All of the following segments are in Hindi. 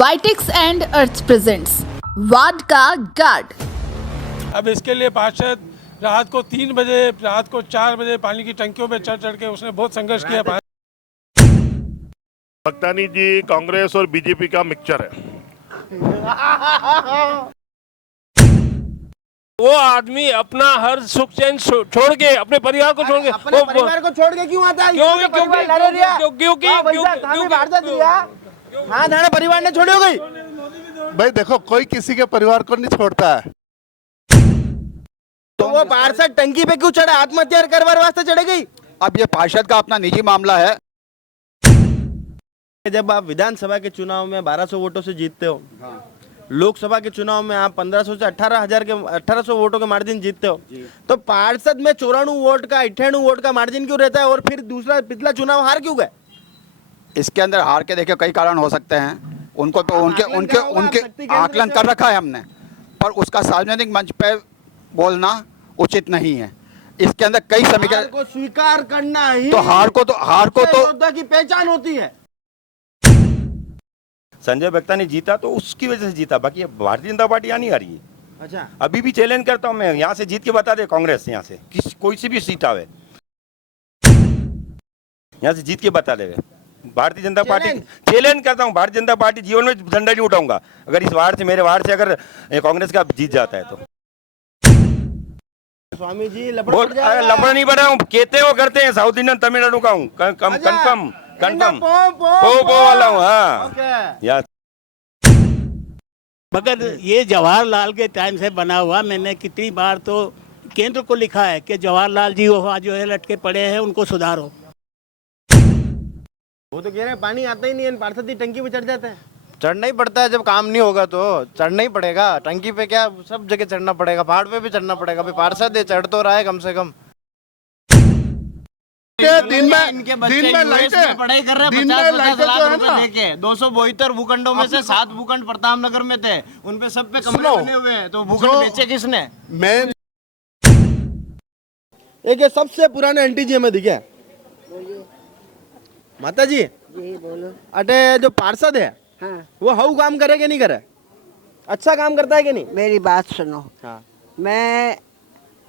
वाइटेक्स एंड अर्थ प्रेजेंट्स वार्ड का गार्ड। अब इसके लिए पार्षद रात को 3 बजे, रात को 4 बजे पानी की टंकियों पे चढ़ चढ़ के उसने बहुत संघर्ष किया। भक्तानी जी कांग्रेस और बीजेपी का मिक्सचर है। वो आदमी अपना हर सुख चैन छोड़ के, अपने परिवार को छोड़ के, अपने परिवार को छोड़ के क्यों आता है? हाँ, परिवार ने छोड़ी हो गई। भाई देखो, कोई किसी के परिवार को नहीं छोड़ता है। तो वो पार्षद टंकी पे क्यों चढ़ा? आत्महत्या करवार वास्ते चढ़े गई। अब ये पार्षद का अपना निजी मामला है। जब आप विधानसभा के चुनाव में 1200 वोटों से जीतते हो, लोकसभा के चुनाव में आप 1500 से 18,000 वोटों के मार्जिन जीतते हो, तो पार्षद में 94 वोट का 98 वोट का मार्जिन क्यों रहता है और फिर दूसरा पिछला चुनाव हार क्यों गए? इसके अंदर हार के देखिए कई कारण हो सकते हैं। उनको तो उनके आकलन कर रखा है हमने, पर उसका सार्वजनिक मंच पे बोलना उचित नहीं है। इसके अंदर कई समीकरण को स्वीकार करना ही तो हार को तो योद्धा की पहचान होती है। संजय भक्तानी जीता तो उसकी वजह से जीता, बाकी भारतीय जनता पार्टी यहाँ नहीं आ रही है। अच्छा, अभी भी चैलेंज करता हूँ मैं, यहाँ से जीत के बता दे कांग्रेस, यहाँ से कोई सी भी सीट आवे, यहाँ से जीत के बता दे भारतीय जनता पार्टी। चैलेंज करता हूँ, भारतीय जनता पार्टी जीवन में झंडा नहीं उठाऊंगा अगर इस वार्ड से, मेरे वार्ड से अगर कांग्रेस का जीत जाता है तो। स्वामी जी लफड़ा नहीं बना हूँ, कहते हो करते हैं, साउथ इंडियन तमिलनाडु का हूँ, कंफर्म वाला हूँ। हाँ यार, मगर ये जवाहरलाल के टाइम से बना हुआ, मैंने कितनी बार तो केंद्र को लिखा है कि जवाहरलाल जी वहाँ जो है लटके पड़े हैं, उनको सुधारो। वो तो कह रहे हैं पानी आता ही नहीं है, पार्षद ही टंकी पे चढ़ जाता है। चढ़ना ही पड़ता है, जब काम नहीं होगा तो चढ़ना ही पड़ेगा। टंकी पे क्या, सब जगह चढ़ना पड़ेगा, पहाड़ पे भी चढ़ना पड़ेगा। अभी पार्षद है, चढ़ तो रहा है कम से कम। दिन में लाइटें पढ़ाई कर रहे हैं, 50 लाख रुपए लेके। 272 भूखंडों में से 7 भूखंड प्रतापनगर में थे, उनपे सब पे कमरे बने हुए हैं, तो भूखंड बेचे किसने? मैं एक सबसे पुराने आंटी जी हमें दिखे। माता जी बोलो। अटे जो पार्षद है, हाँ। वो हाउ काम करे कि नहीं करे? अच्छा काम करता है कि नहीं? मेरी बात सुनो। हाँ। मैं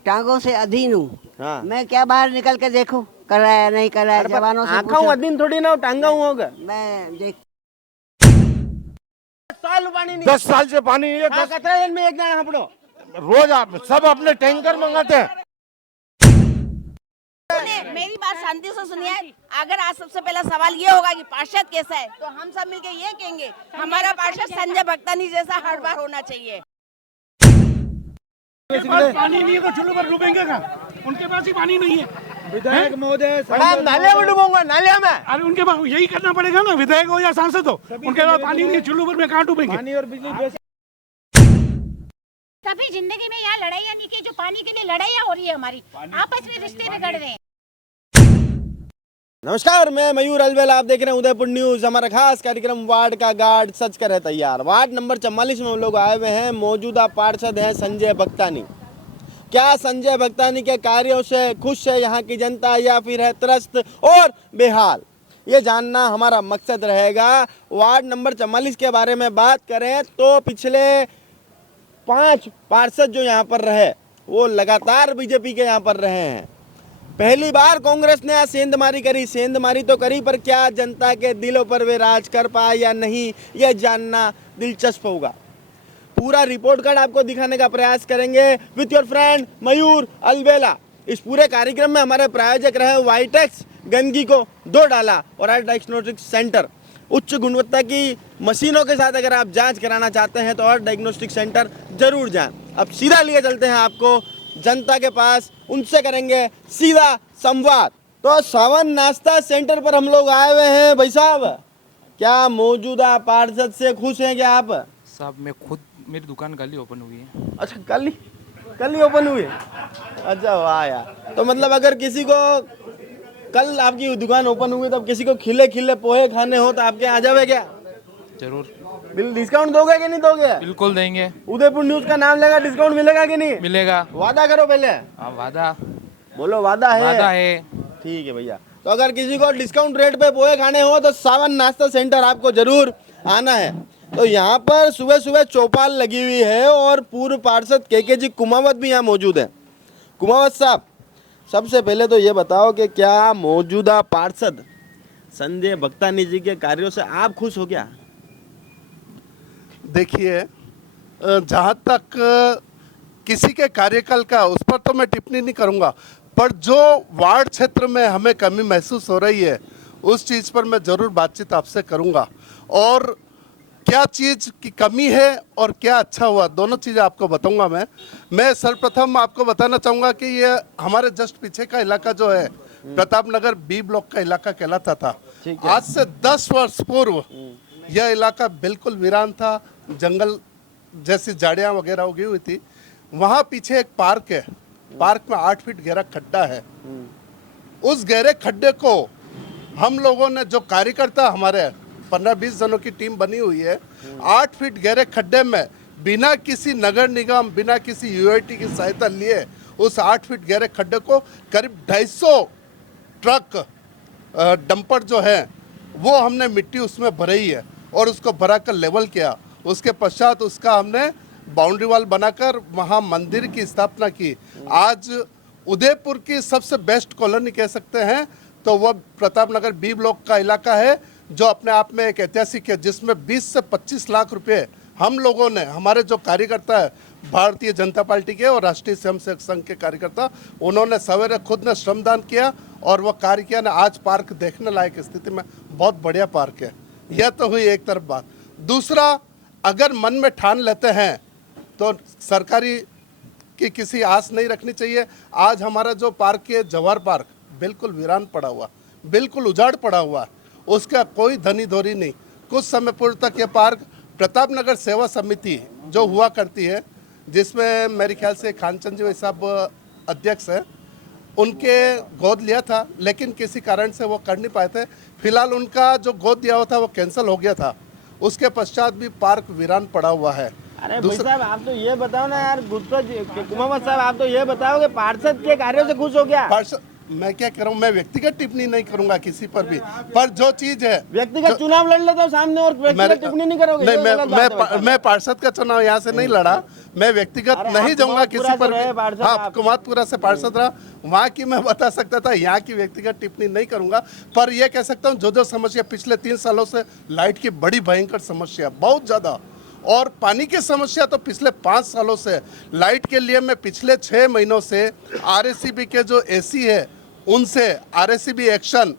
टांगों से अधीन हूँ। हाँ। मैं क्या बाहर निकल के देखूं कराया नहीं कराया, जवानों से आँखों अधीन थोड़ी ना टांगा हुआ होगा। मैं देख 10 साल से पानी नहीं है। 10 दिन में एक ना हपड़ो रोज आप सब अपने टैंकर मंगाते हैं। मेरी बात शांति से सुनिए। अगर आज सबसे पहला सवाल ये होगा कि पार्षद कैसा है, तो हम सब मिलके ये कहेंगे हमारा पार्षद संजय भक्तानी जैसा हर बार होना चाहिए। पानी नहीं है तो चुल्लू पर डूबेंगे कहाँ? उनके पास ही पानी नहीं है। विधायक महोदय, नाले में डूबूंगा, नाले में। अरे उनके पास यही करना पड़ेगा ना, विधायक हो या सांसद हो, उनके पास पानी नहीं है, चुल्लू पर में कहाँ डूबेंगे? पानी और बिजली कभी जिंदगी में यहाँ लड़ाइयाँ नहीं की, जो पानी के लिए लड़ाइयाँ हो रही है हमारी, आपस में रिश्ते बिगड़ रहे हैं। नमस्कार, मैं मयूर अलवेला, आप देख रहे हैं उदयपुर न्यूज। हमारा खास कार्यक्रम वार्ड का गार्ड सच कर है तैयार। वार्ड नंबर 44 में हम लोग आए हुए हैं। मौजूदा पार्षद हैं संजय भक्तानी। क्या संजय भक्तानी के कार्यों से खुश है यहाँ की जनता या फिर है त्रस्त और बेहाल, ये जानना हमारा मकसद रहेगा। वार्ड नंबर 44 के बारे में बात करें तो पिछले 5 पार्षद जो यहाँ पर रहे, वो लगातार बीजेपी के यहाँ पर रहे हैं। पहली बार कांग्रेस ने सेंधमारी करी, सेंधमारी तो करी, पर क्या जनता के दिलों पर वे राज कर पाए या नहीं, यह जानना दिलचस्प होगा। पूरा रिपोर्ट कार्ड आपको दिखाने का प्रयास करेंगे विथ योर फ्रेंड मयूर अलवेला। इस पूरे कार्यक्रम में हमारे प्रायोजक रहे वाइटेक्स, गंदगी को 2 डाला और अर्थ डायग्नोस्टिक सेंटर। उच्च गुणवत्ता की मशीनों के साथ अगर आप जांच कराना चाहते हैं तो अर्थ डायग्नोस्टिक सेंटर जरूर जाएं। अब सीधा लिए चलते हैं आपको जनता के पास, उनसे करेंगे सीधा संवाद। तो सावन नाश्ता सेंटर पर हम लोग आए हुए हैं। भाई साहब, क्या मौजूदा पार्षद से खुश हैं क्या आप? साहब मैं खुद, मेरी दुकान कल ही ओपन हुई है। अच्छा, कल ही ओपन हुई है? अच्छा, वाह यार। तो मतलब अगर किसी को कल आपकी दुकान ओपन हुई, तब किसी को खिले खिले पोहे खाने हो तो आपके आ जावे क्या? जरूर। बिल डिस्काउंट दोगे कि नहीं दोगे? बिल्कुल देंगे। उदयपुर न्यूज का नाम लेगा, डिस्काउंट मिलेगा कि नहीं? मिलेगा। वादा करो पहले। हाँ, वादा बोलो। वादा है? वादा है। ठीक है भैया। तो अगर किसी को डिस्काउंट रेट पे पोहे खाने हो तो सावन नाश्ता सेंटर आपको जरूर आना है। तो यहाँ पर सुबह सुबह चौपाल लगी हुई है और पूर्व पार्षद के जी कुमावत भी यहाँ मौजूद है। कुमावत साहब, सबसे पहले तो ये बताओ कि क्या मौजूदा पार्षद संजय भक्तानी जी के कार्यों से आप खुश हो क्या? देखिए, जहाँ तक किसी के कार्यकाल का उस पर तो मैं टिप्पणी नहीं करूँगा, पर जो वार्ड क्षेत्र में हमें कमी महसूस हो रही है उस चीज़ पर मैं ज़रूर बातचीत आपसे करूँगा, और क्या चीज़ की कमी है और क्या अच्छा हुआ दोनों चीज़ें आपको बताऊँगा। मैं सर्वप्रथम आपको बताना चाहूँगा कि ये हमारे जस्ट पीछे का इलाका जो है प्रताप नगर बी ब्लॉक का इलाका कहलाता था। आज से 10 वर्ष पूर्व यह इलाका बिल्कुल वीरान था, जंगल जैसी झाड़ियाँ वगैरह उगी हुई थी। वहाँ पीछे एक पार्क है, पार्क में 8 फीट गहरा खड्डा है। उस गहरे खड्डे को हम लोगों ने, जो कार्यकर्ता हमारे 15-20 जनों की टीम बनी हुई है, 8 फीट गहरे खड्डे में बिना किसी नगर निगम, बिना किसी यूआईटी की सहायता लिए उस 8 फीट गहरे खड्डे को करीब 250 ट्रक डंपर जो है वो हमने मिट्टी उसमें भरी है और उसको भरा कर लेवल किया। उसके पश्चात उसका हमने बाउंड्री वॉल बनाकर वहाँ मंदिर की स्थापना की। आज उदयपुर की सबसे बेस्ट कॉलोनी कह सकते हैं तो वह प्रताप नगर बी ब्लॉक का इलाका है, जो अपने आप में एक ऐतिहासिक है, जिसमें 20 से 25 लाख रुपए हम लोगों ने, हमारे जो कार्यकर्ता है भारतीय जनता पार्टी के और राष्ट्रीय स्वयंसेवक संघ के कार्यकर्ता, उन्होंने सवेरे खुद ने श्रमदान किया और वह कार्य किया ने आज पार्क देखने लायक स्थिति में बहुत बढ़िया पार्क है। यह तो हुई एक तरफ बात। दूसरा, अगर मन में ठान लेते हैं तो सरकारी की किसी आस नहीं रखनी चाहिए। आज हमारा जो पार्क है जवाहर पार्क बिल्कुल वीरान पड़ा हुआ, बिल्कुल उजाड़ पड़ा हुआ, उसका कोई धनी धोरी नहीं। कुछ समय पूर्व तक ये पार्क प्रताप नगर सेवा समिति जो हुआ करती है, जिसमें मेरे ख्याल से खानचंद जी साहब अध्यक्ष है, उनके गोद लिया था, लेकिन किसी कारण से वो कर नहीं पाए थे। फिलहाल उनका जो गोद दिया हुआ था वो कैंसिल हो गया था। उसके पश्चात भी पार्क वीरान पड़ा हुआ है। अरे भाई साहब, आप तो ये बताओ ना यार, कुमावत साहब, आप तो ये बताओ कि पार्षद के कार्यों से खुश हो गया? पार्षद मैं क्या करूं, मैं व्यक्तिगत टिप्पणी नहीं करूंगा किसी पर भी, पर जो चीज है व्यक्तिगत चुनाव लड़ लेता हूं सामने और व्यक्तिगत टिप्पणी नहीं करोगे? नहीं, मैं पार्षद का चुनाव यहाँ से नहीं लड़ा, मैं व्यक्तिगत नहीं जाऊंगा किसी पर भी। हाँ, कुमावतपुरा से पार्षद रहा, वहाँ की मैं बता सकता था, यहाँ की व्यक्तिगत टिप्पणी नहीं करूंगा। पर यह कह सकता हूँ जो समस्या पिछले 3 सालों से, लाइट की बड़ी भयंकर समस्या बहुत ज्यादा, और पानी की समस्या तो पिछले 5 सालों से। लाइट के लिए मैं पिछले 6 महीनों से आरएससीबी के जो एसी है उनसे, आरएससीबी एक्शन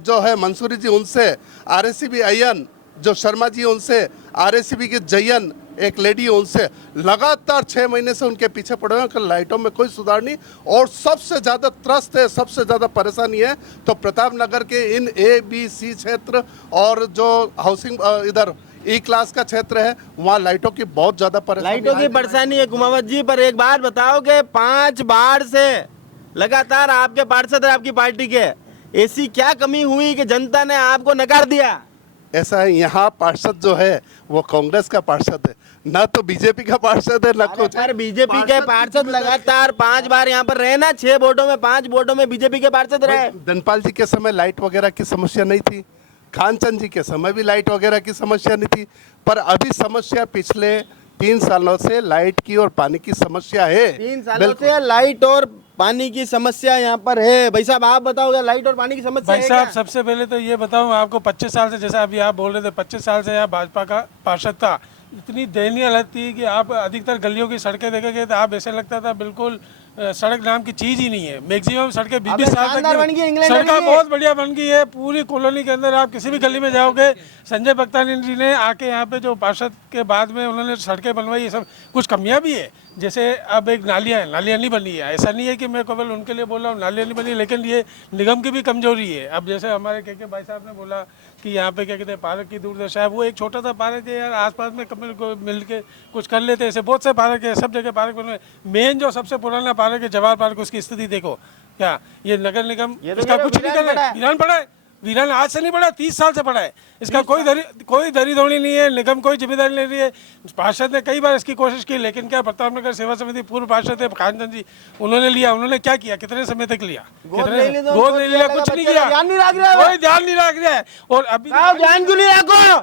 जो है मंसूरी जी उनसे, आरएससीबी अयन जो शर्मा जी उनसे, आरएससीबी के जयन एक लेडी उनसे, लगातार 6 महीने से उनके पीछे पड़े हुए हैं। लाइटों में कोई सुधार नहीं, और सबसे ज़्यादा त्रस्त है, सबसे ज़्यादा परेशानी है तो प्रताप नगर के इन ABC क्षेत्र और जो हाउसिंग इधर E क्लास का क्षेत्र है, वहाँ लाइटों की बहुत ज़्यादा परेशानी है कुमावत जी। पर एक बात बताओ कि 5 बार से लगातार आपके पार्षद है आपकी पार्टी के, ऐसी क्या कमी हुई कि जनता ने आपको नकार दिया? ऐसा है, यहाँ पार्षद जो है वो कांग्रेस का पार्षद है, ना तो बीजेपी का पार्षद है, ना कुछ। बीजेपी के पार्षद लगातार 5 बार यहाँ पर रहे ना, 6 वोटों में 5 वोटों में बीजेपी के पार्षद रहे। धनपाल जी के समय लाइट वगैरह की समस्या नहीं थी, खानचंद जी के समय भी लाइट वगैरह की समस्या नहीं थी, पर अभी समस्या पिछले 3 सालों से लाइट की और पानी की समस्या है। 3 सालों से लाइट और पानी की समस्या यहाँ पर है। भाई साहब, आप बताओगे लाइट और पानी की समस्या भाई साहब, सबसे पहले तो ये बताऊं आपको, 25 साल से, जैसा अभी आप बोल रहे थे, 25 साल से यहाँ भाजपा का पार्षद था। इतनी दयनीय हालत थी कि आप अधिकतर गलियों की सड़कें देखेंगे तो आप ऐसे लगता था बिल्कुल सड़क नाम की चीज ही नहीं है। मैक्सिमम सड़कें 20 साल तक सड़कें बहुत बढ़िया बन गई है। पूरी कॉलोनी के अंदर आप किसी भी गली में जाओगे, संजय भक्तानी जी ने आके यहाँ पे जो पार्षद के बाद में उन्होंने सड़कें बनवाई, ये सब कुछ कमियां भी है। जैसे अब एक नालियाँ नहीं बनी है, ऐसा नहीं है कि मैं केवल उनके लिए बोल रहा हूँ, नालियाँ नहीं बनी, लेकिन ये निगम की भी कमजोरी है। अब जैसे हमारे के भाई साहब ने बोला कि यहाँ पे क्या कहते हैं पार्क की दुर्दशा है, वो एक छोटा सा पार्क है यार, आसपास में कपल को मिल के कुछ कर लेते हैं। ऐसे बहुत से पार्क है, सब जगह पार्क बने। मेन जो सबसे पुराना पार्क है जवाहर पार्क, उसकी स्थिति देखो क्या, ये नगर निगम इसका कुछ नहीं कर रहा है। वीरान पड़ा है, वीरान आज से नहीं पड़ा, 30 साल से पड़ा है। इसका कोई दरी धोनी नहीं है, निगम कोई जिम्मेदारी ले रही है। पार्षद ने कई बार इसकी कोशिश की, लेकिन क्या प्रताप नगर सेवा समिति पूर्व पार्षद है खानचंद जी, उन्होंने लिया, उन्होंने क्या किया, कितने समय तक लिया, गोद नहीं लिया, कुछ नहीं किया, कोई ध्यान नहीं रख रहा है। और अभी ध्यान क्यों नहीं रखो,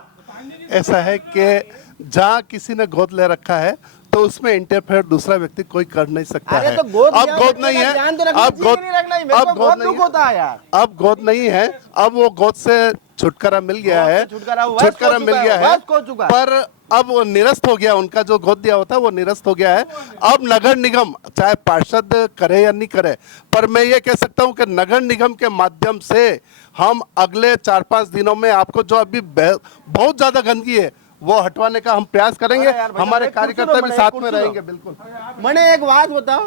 ऐसा है कि जहाँ किसी ने गोद ले रखा है तो उसमें इंटरफेयर दूसरा व्यक्ति कोई कर नहीं सकता अरे है। तो गोद अब लिया, गोद बच्चे नहीं का है, ध्यान तो रखना अब चाहिए गोद कि नहीं रखना है? मेरे अब को गोद बहुत नहीं दुख होता है यार। अब गोद नहीं है, अब वो गोद से छुटकारा मिल गया गोद है, से छुटकारा हुआ, छुटकारा खो मिल चुका गया है, है, बस खो चुका है। पर अब वो निरस्त हो गया, उनका जो गोद दिया होता वो निरस्त हो गया है। अब नगर निगम चाहे पार्षद करे या नहीं करे, पर मैं ये कह सकता हूँ कि नगर निगम के माध्यम से हम अगले 4-5 दिनों में आपको जो अभी बहुत ज्यादा गंदगी है वो हटवाने का हम प्रयास करेंगे। हमारे कार्यकर्ता भी साथ में रहेंगे। बिल्कुल। मैंने एक बात बताओ,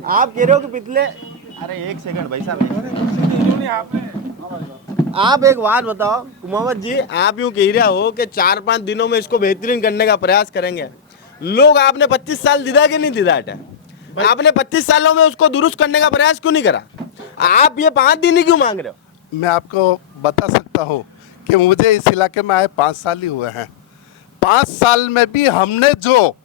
आप कह रहे हो कि पिछले, अरे एक सेकंड भाई साहब, आप एक बात बताओ कुमावत जी, आप यूं कह रहे हो कि 4-5 दिनों में इसको बेहतरीन करने का प्रयास करेंगे। लोग आपने 25 साल दिदा कि नहीं दिदा है? आपने 25 सालों में उसको दुरुस्त करने का प्रयास क्यों नहीं करा? आप ये 5 दिन ही क्यों मांग रहे हो? मैं आपको बता सकता हूँ कि मुझे इस इलाके में आए 5 साल ही हुए हैं। 5 साल में भी हमने जो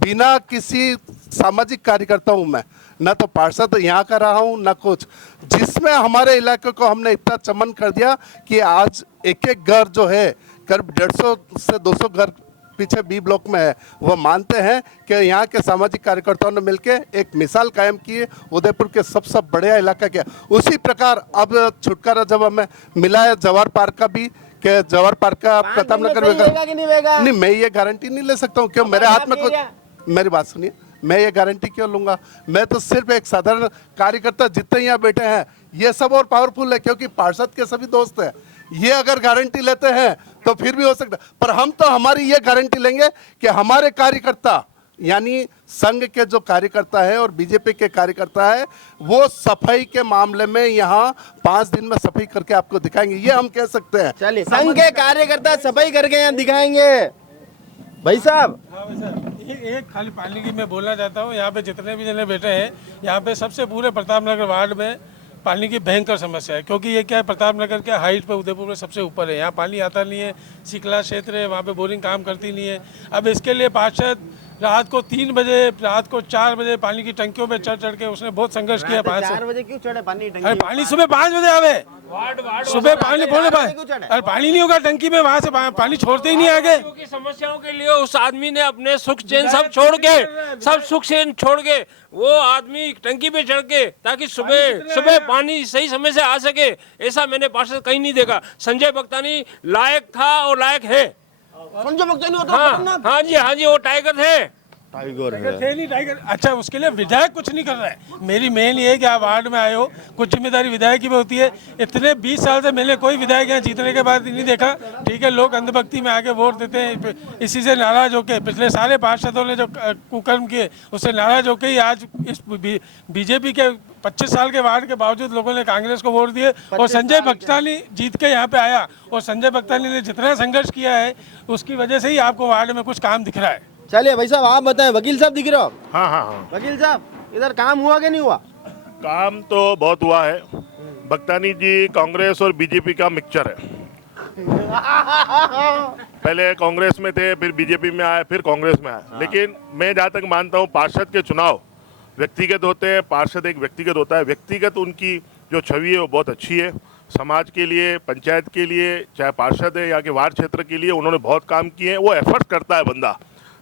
बिना किसी सामाजिक कार्यकर्ता हूँ मैं, न तो पार्षद यहाँ का रहा हूँ न कुछ, जिसमें हमारे इलाके को हमने इतना चमन कर दिया कि आज एक एक घर जो है करीब 150 से 200 घर पीछे बी ब्लॉक में है, वो मानते हैं कि यहाँ के सामाजिक कार्यकर्ताओं ने मिलकर एक मिसाल कायम की है उदयपुर के सबसे बढ़िया इलाका के। उसी प्रकार अब छुटकारा जब हमें मिला है जवाहर पार्क का भी, कि जवाहर पार्क का प्रताप नगर नहीं, मैं ये गारंटी नहीं ले सकता हूँ क्यों मेरे हाथ में कुछ, मेरी बात सुनिए, मैं ये गारंटी क्यों लूंगा? मैं तो सिर्फ एक साधारण कार्यकर्ता, जितने यहाँ बैठे हैं ये सब और पावरफुल है क्योंकि पार्षद के सभी दोस्त हैं। ये अगर गारंटी लेते हैं तो फिर भी हो सकता है, पर हम तो हमारी ये गारंटी लेंगे कि हमारे कार्यकर्ता यानी संघ के जो कार्यकर्ता है और बीजेपी के कार्यकर्ता है वो सफाई के मामले में यहाँ 5 दिन में सफाई करके आपको दिखाएंगे, ये हम कह सकते हैं। चलिए, संघ के कार्यकर्ता सफाई करके यहाँ दिखाएंगे भाई साहब। एक खाली पानी की मैं बोलना चाहता हूँ, यहाँ पे जितने भी जने बैठे हैं, यहाँ पे सबसे पूरे प्रताप नगर वार्ड में पानी की भयंकर समस्या है, क्योंकि ये क्या है, प्रताप नगर के हाइट पे उदयपुर में सबसे ऊपर है, यहाँ पानी आता नहीं है, सिकला क्षेत्र है, वहाँ पे बोरिंग काम करती नहीं है। अब इसके लिए पार्षद रात को 3 बजे, रात को 4 बजे पानी की टंकियों पे चढ़ के उसने बहुत संघर्ष किया। 4 बजे क्यों चढ़े पानी टंकी? अरे पानी सुबह 5 बजे आवे, सुबह पानी बोले अरे पानी नहीं होगा टंकी में, वहाँ से पानी छोड़ते ही नहीं आगे। की समस्याओं के लिए उस आदमी ने अपने सुख चैन सब छोड़ के, सब सुख चैन छोड़ के वो आदमी टंकी पे चढ़ के, ताकि सुबह पानी सही समय से आ सके, ऐसा मैंने पार्षद कहीं नहीं देखा। संजय भक्तानी लायक था और लायक है। संजय भक्तानी होता? हाँ जी, वो टाइगर थे। टाइगर थे नहीं टाइगर। अच्छा, उसके लिए विधायक कुछ नहीं कर रहा है। मेरी मेन ये है कि आप वार्ड में आए हो, कुछ जिम्मेदारी विधायक की भी होती है। इतने 20 साल से मैंने कोई विधायक यहाँ जीतने के बाद नहीं देखा। ठीक है, लोग अंधभक्ति में आके वोट देते हैं, इसी से नाराज होकर पिछले सारे पार्षदों ने जो कुकर्म किए उससे नाराज होकर ही आज इस बीजेपी के 25 साल के वार्ड के बावजूद लोगों ने कांग्रेस को वोट दिए और संजय भक्तानी जीत के यहाँ पे आया। और संजय भक्तानी ने जितना संघर्ष किया है उसकी वजह से ही आपको वार्ड में कुछ काम दिख रहा है। चलिए भाई साहब, आप बताएं, वकील साहब दिख रहे हो? हाँ। वकील साहब, इधर काम हुआ कि नहीं हुआ? काम तो बहुत हुआ है। भक्तानी जी कांग्रेस और बीजेपी का मिक्सचर है। पहले कांग्रेस में थे, फिर बीजेपी में आए, फिर कांग्रेस में आए। लेकिन मैं जहाँ तक मानता हूँ पार्षद के चुनाव व्यक्तिगत होते हैं, पार्षद एक व्यक्तिगत होता है। व्यक्तिगत उनकी जो छवि है वो बहुत अच्छी है, समाज के लिए, पंचायत के लिए, चाहे पार्षद है या के वार्ड क्षेत्र के लिए उन्होंने बहुत काम किए हैं। वो एफर्ट करता है बंदा,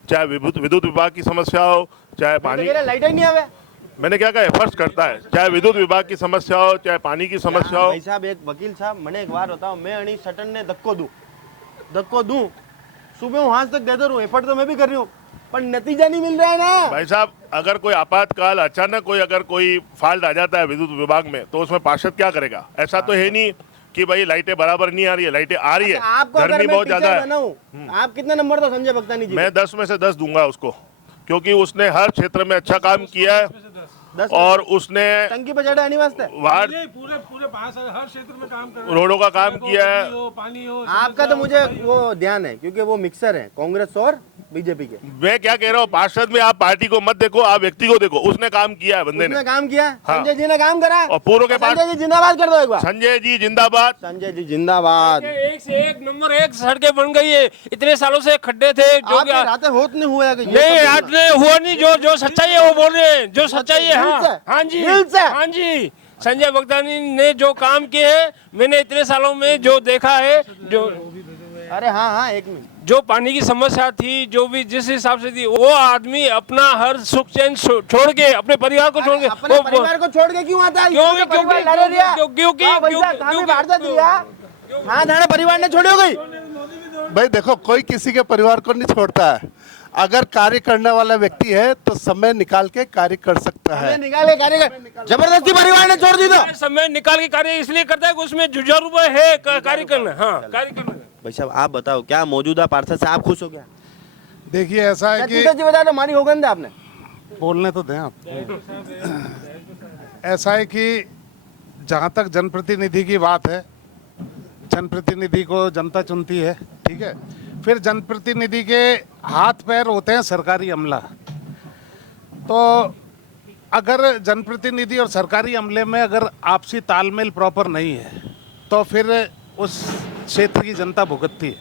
चाहे विद्युत विभाग की समस्या हो, चाहे पानी, लाइट नहीं आवे, मैंने क्या कहा, एफर्ट्स करता है, चाहे विद्युत विभाग की समस्या हो, चाहे पानी की समस्या हो। भाई साहब, एक वकील साहब, मैंने एक बार बताओ, मैं अनी सटन ने धक्को दूं, सुबह हूँ आज तक देता रहूँ, एफर्ट तो मैं भी कर रही हूँ, पर नतीजा नहीं मिल रहा है ना। भाई साहब, अगर कोई आपातकाल अचानक अगर कोई फॉल्ट आ जाता है विद्युत विभाग में तो उसमें पार्षद क्या करेगा? ऐसा तो है नहीं कि भाई लाइटें बराबर नहीं आ रही है, लाइटें आ रही है, गर्मी बहुत ज्यादा है। आप कितना नंबर दो संजय भक्तानी जी? मैं 10 में से 10 दूंगा उसको, क्योंकि उसने हर क्षेत्र में अच्छा काम किया है और उसने टंकी पे चढ़े आने वास्ते वार्ड पूरे 5 साल हर क्षेत्र में काम कर, रोडों का काम किया है। पानी हो, आपका तो मुझे वो ध्यान है क्योंकि वो मिक्सर है कांग्रेस और बीजेपी के। मैं क्या कह रहा हूँ, पार्षद में आप पार्टी को मत देखो, आप व्यक्ति को देखो। उसने काम किया है, बंदे ने काम किया। हाँ। संजय जी ने काम करा और पूर्व के पास संजय जी जिंदाबाद कर दो एक बार। संजय जी जिंदाबाद, संजय जी जिंदाबाद। एक से एक नंबर 1 सड़कें बन गई है। इतने सालों से खड्डे थे जो रातें होत नहीं हुआ नहीं, रात ने हुआ नहीं। जो सच्चाई है वो बोल रहे हैं, जो सच्चाई है। हाँ जी, संजय भक्तानी ने जो काम किए हैं, मैंने इतने सालों में जो देखा है, जो अरे हाँ हाँ, एक मिनट। जो पानी की समस्या थी, जो भी जिस हिसाब से थी, वो आदमी अपना हर सुख चैन छोड़ के, अपने परिवार को छोड़ के, अपने परिवार को छोड़ के क्यों आता है? हाँ थाने परिवार ने छोड़ी हो गई। भाई देखो, कोई किसी के परिवार को नहीं छोड़ता है। अगर कार्य करने वाला व्यक्ति है तो समय निकाल के कार्य कर सकता है। निकाल के कार्य कर, जबरदस्ती परिवार ने छोड़ दी तो समय निकाल के कार्य इसलिए करता है कि उसमें जुझारू है कार्य करना। हाँ, कार्य करना। भाई साहब आप बताओ, क्या मौजूदा पार्षद से आप खुश हो क्या? देखिए ऐसा है कि बता हमारी होगन दे आपने बोलने तो दें आप। ऐसा है कि जहाँ तक जनप्रतिनिधि की बात है, जनप्रतिनिधि को जनता चुनती है, ठीक है। फिर जनप्रतिनिधि के हाथ पैर होते हैं सरकारी अमला। तो अगर जनप्रतिनिधि और सरकारी अमले में अगर आपसी तालमेल प्रॉपर नहीं है तो फिर उस क्षेत्र की जनता भुगतती है।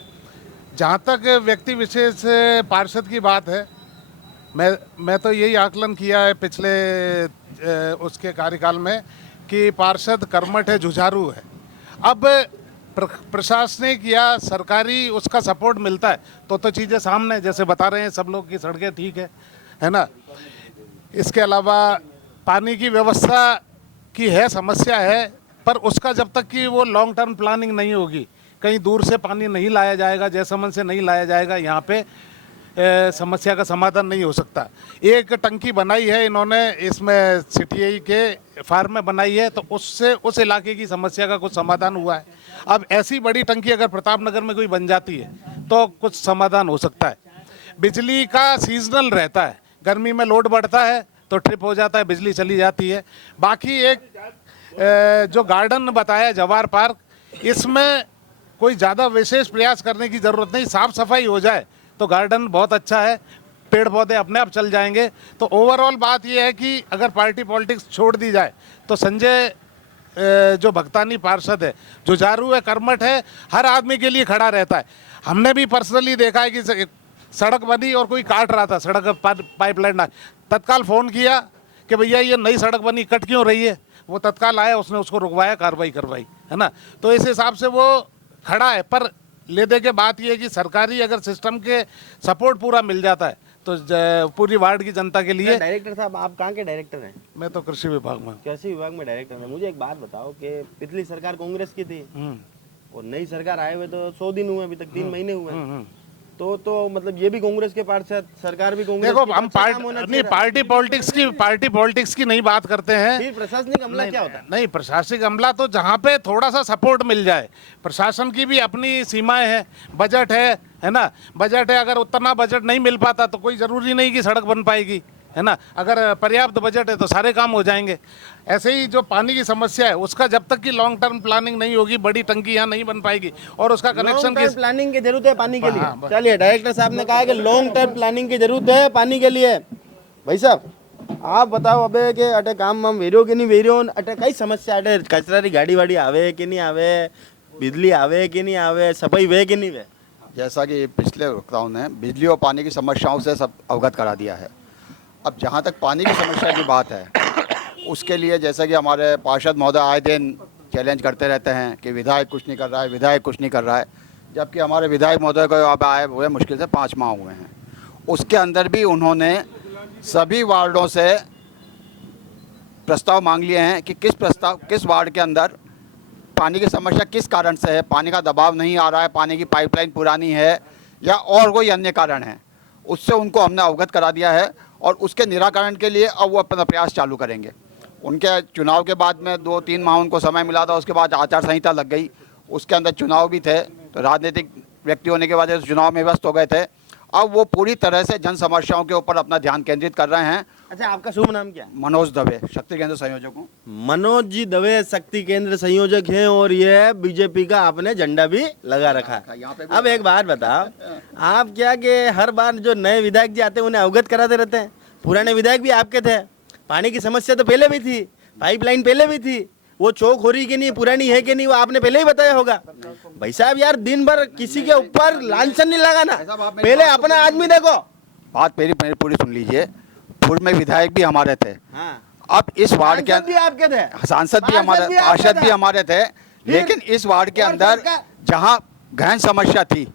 जहाँ तक व्यक्ति विशेष पार्षद की बात है, मैं तो यही आकलन किया है पिछले उसके कार्यकाल में कि पार्षद कर्मठ है, जुझारू है। अब प्रशासनिक या सरकारी उसका सपोर्ट मिलता है तो चीज़ें सामने जैसे बता रहे हैं सब लोग की सड़कें ठीक है ना। इसके अलावा पानी की व्यवस्था की है समस्या है, पर उसका जब तक कि वो लॉन्ग टर्म प्लानिंग नहीं होगी, कहीं दूर से पानी नहीं लाया जाएगा, जैसलमेर से नहीं लाया जाएगा, यहाँ पे समस्या का समाधान नहीं हो सकता। एक टंकी बनाई है इन्होंने, इसमें सीटीआई के फार्म में बनाई है, तो उससे उस इलाके की समस्या का कुछ समाधान हुआ है। अब ऐसी बड़ी टंकी अगर प्रतापनगर में कोई बन जाती है तो कुछ समाधान हो सकता है। बिजली का सीजनल रहता है, गर्मी में लोड बढ़ता है तो ट्रिप हो जाता है, बिजली चली जाती है। बाकी एक जो गार्डन बताया जवाहर पार्क, इसमें कोई ज़्यादा विशेष प्रयास करने की ज़रूरत नहीं, साफ़ सफाई हो जाए तो गार्डन बहुत अच्छा है, पेड़ पौधे अपने आप चल जाएंगे। तो ओवरऑल बात यह है कि अगर पार्टी पॉलिटिक्स छोड़ दी जाए तो संजय जो भक्तानी पार्षद है, जुझारू है, कर्मठ है, हर आदमी के लिए खड़ा रहता है। हमने भी पर्सनली देखा है कि सड़क बनी और कोई काट रहा था, सड़क पाइपलाइन ना, तत्काल फ़ोन किया कि भैया ये नई सड़क बनी, कट क्यों रही है। वो तत्काल आया, उसने उसको रुकवाया, कार्रवाई करवाई, है ना। तो इस हिसाब से वो खड़ा है। पर ले दे के बात ये है कि सरकारी अगर सिस्टम के सपोर्ट पूरा मिल जाता है तो पूरी वार्ड की जनता के लिए। डायरेक्टर साहब आप कहाँ के डायरेक्टर हैं? मैं तो कृषि विभाग में। कृषि विभाग में डायरेक्टर हैं। मुझे एक बात बताओ कि पिछली सरकार कांग्रेस की थी और नई सरकार आए हुए तो 100 दिन हुए, अभी तक 3 महीने हुए। तो मतलब ये भी कांग्रेस के पार्षद, सरकार भी कांग्रेस। देखो हम पार्टी पॉलिटिक्स की नहीं बात करते हैं। फिर प्रशासनिक अमला क्या होता है? नहीं, प्रशासनिक अमला तो जहाँ पे थोड़ा सा सपोर्ट मिल जाए। प्रशासन की भी अपनी सीमाएं हैं, बजट है ना। बजट है, अगर उतना बजट नहीं मिल पाता तो कोई ज़रूरी नहीं कि सड़क बन पाएगी, है ना। अगर पर्याप्त बजट है तो सारे काम हो जाएंगे। ऐसे ही जो पानी की समस्या है उसका जब तक कि लॉन्ग टर्म प्लानिंग नहीं होगी, बड़ी टंकी यहाँ नहीं बन पाएगी और उसका कनेक्शन की प्लानिंग की जरूरत है पानी के लिए। चलिए, डायरेक्टर साहब ने कहा कि लॉन्ग टर्म प्लानिंग की जरूरत है पानी के लिए। भाई साहब आप बताओ अबे कि अटे काम वाम वेरियो कि नहीं वेरियो, अटे कई समस्या, अटे कचरा री गाड़ी वाड़ी आवे कि नहीं आवे, बिजली आवे कि नहीं आवे, सफाई वे कि नहीं वे। जैसा कि पिछले वक्ताओं ने बिजली और पानी की समस्याओं से सब अवगत करा दिया है। अब जहाँ तक पानी की समस्या की बात है, उसके लिए जैसा कि हमारे पार्षद महोदय आए दिन चैलेंज करते रहते हैं कि विधायक कुछ नहीं कर रहा है, विधायक कुछ नहीं कर रहा है, जबकि हमारे विधायक महोदय को अब आए हुए मुश्किल से 5 माह हुए हैं। उसके अंदर भी उन्होंने सभी वार्डों से प्रस्ताव मांग लिए हैं कि किस वार्ड के अंदर पानी की समस्या किस कारण से है, पानी का दबाव नहीं आ रहा है, पानी की पाइपलाइन पुरानी है या और कोई अन्य कारण है। उससे उनको हमने अवगत करा दिया है और उसके निराकरण के लिए अब वो अपना प्रयास चालू करेंगे। उनके चुनाव के बाद में 2-3 माह उनको समय मिला था, उसके बाद आचार संहिता लग गई, उसके अंदर चुनाव भी थे, तो राजनीतिक व्यक्ति होने के वजह से चुनाव में व्यस्त हो गए थे। अब वो पूरी तरह से जन समस्याओं के ऊपर अपना ध्यान केंद्रित कर रहे हैं। अच्छा, आपका शुभ नाम क्या? मनोज दवे, शक्ति केंद्र संयोजक हूँ। मनोज जी दवे शक्ति केंद्र संयोजक हैं और ये बीजेपी का आपने झंडा भी लगा रखा है। अब एक बात बताओ, आप क्या कि हर बार जो नए विधायक जी आते हैं उन्हें अवगत कराते रहते हैं? पुराने विधायक भी आपके थे, पानी की समस्या तो पहले भी थी, पाइपलाइन पहले भी थी, वो चौक हो रही कि नहीं, पुरानी है कि नहीं, वो आपने पहले ही बताया होगा। भाई साहब यार दिन भर किसी के ऊपर लांछन नहीं लगाना, पहले अपना आदमी देखो। बात मेरी पूरी सुन लीजिए। पूर्व में विधायक भी हमारे थे, अब इस वार्ड के अंदर आपके थे, सांसद भी हमारे, पार्षद भी हमारे थे, लेकिन इस वार्ड के अंदर जहां गहन समस्या थी,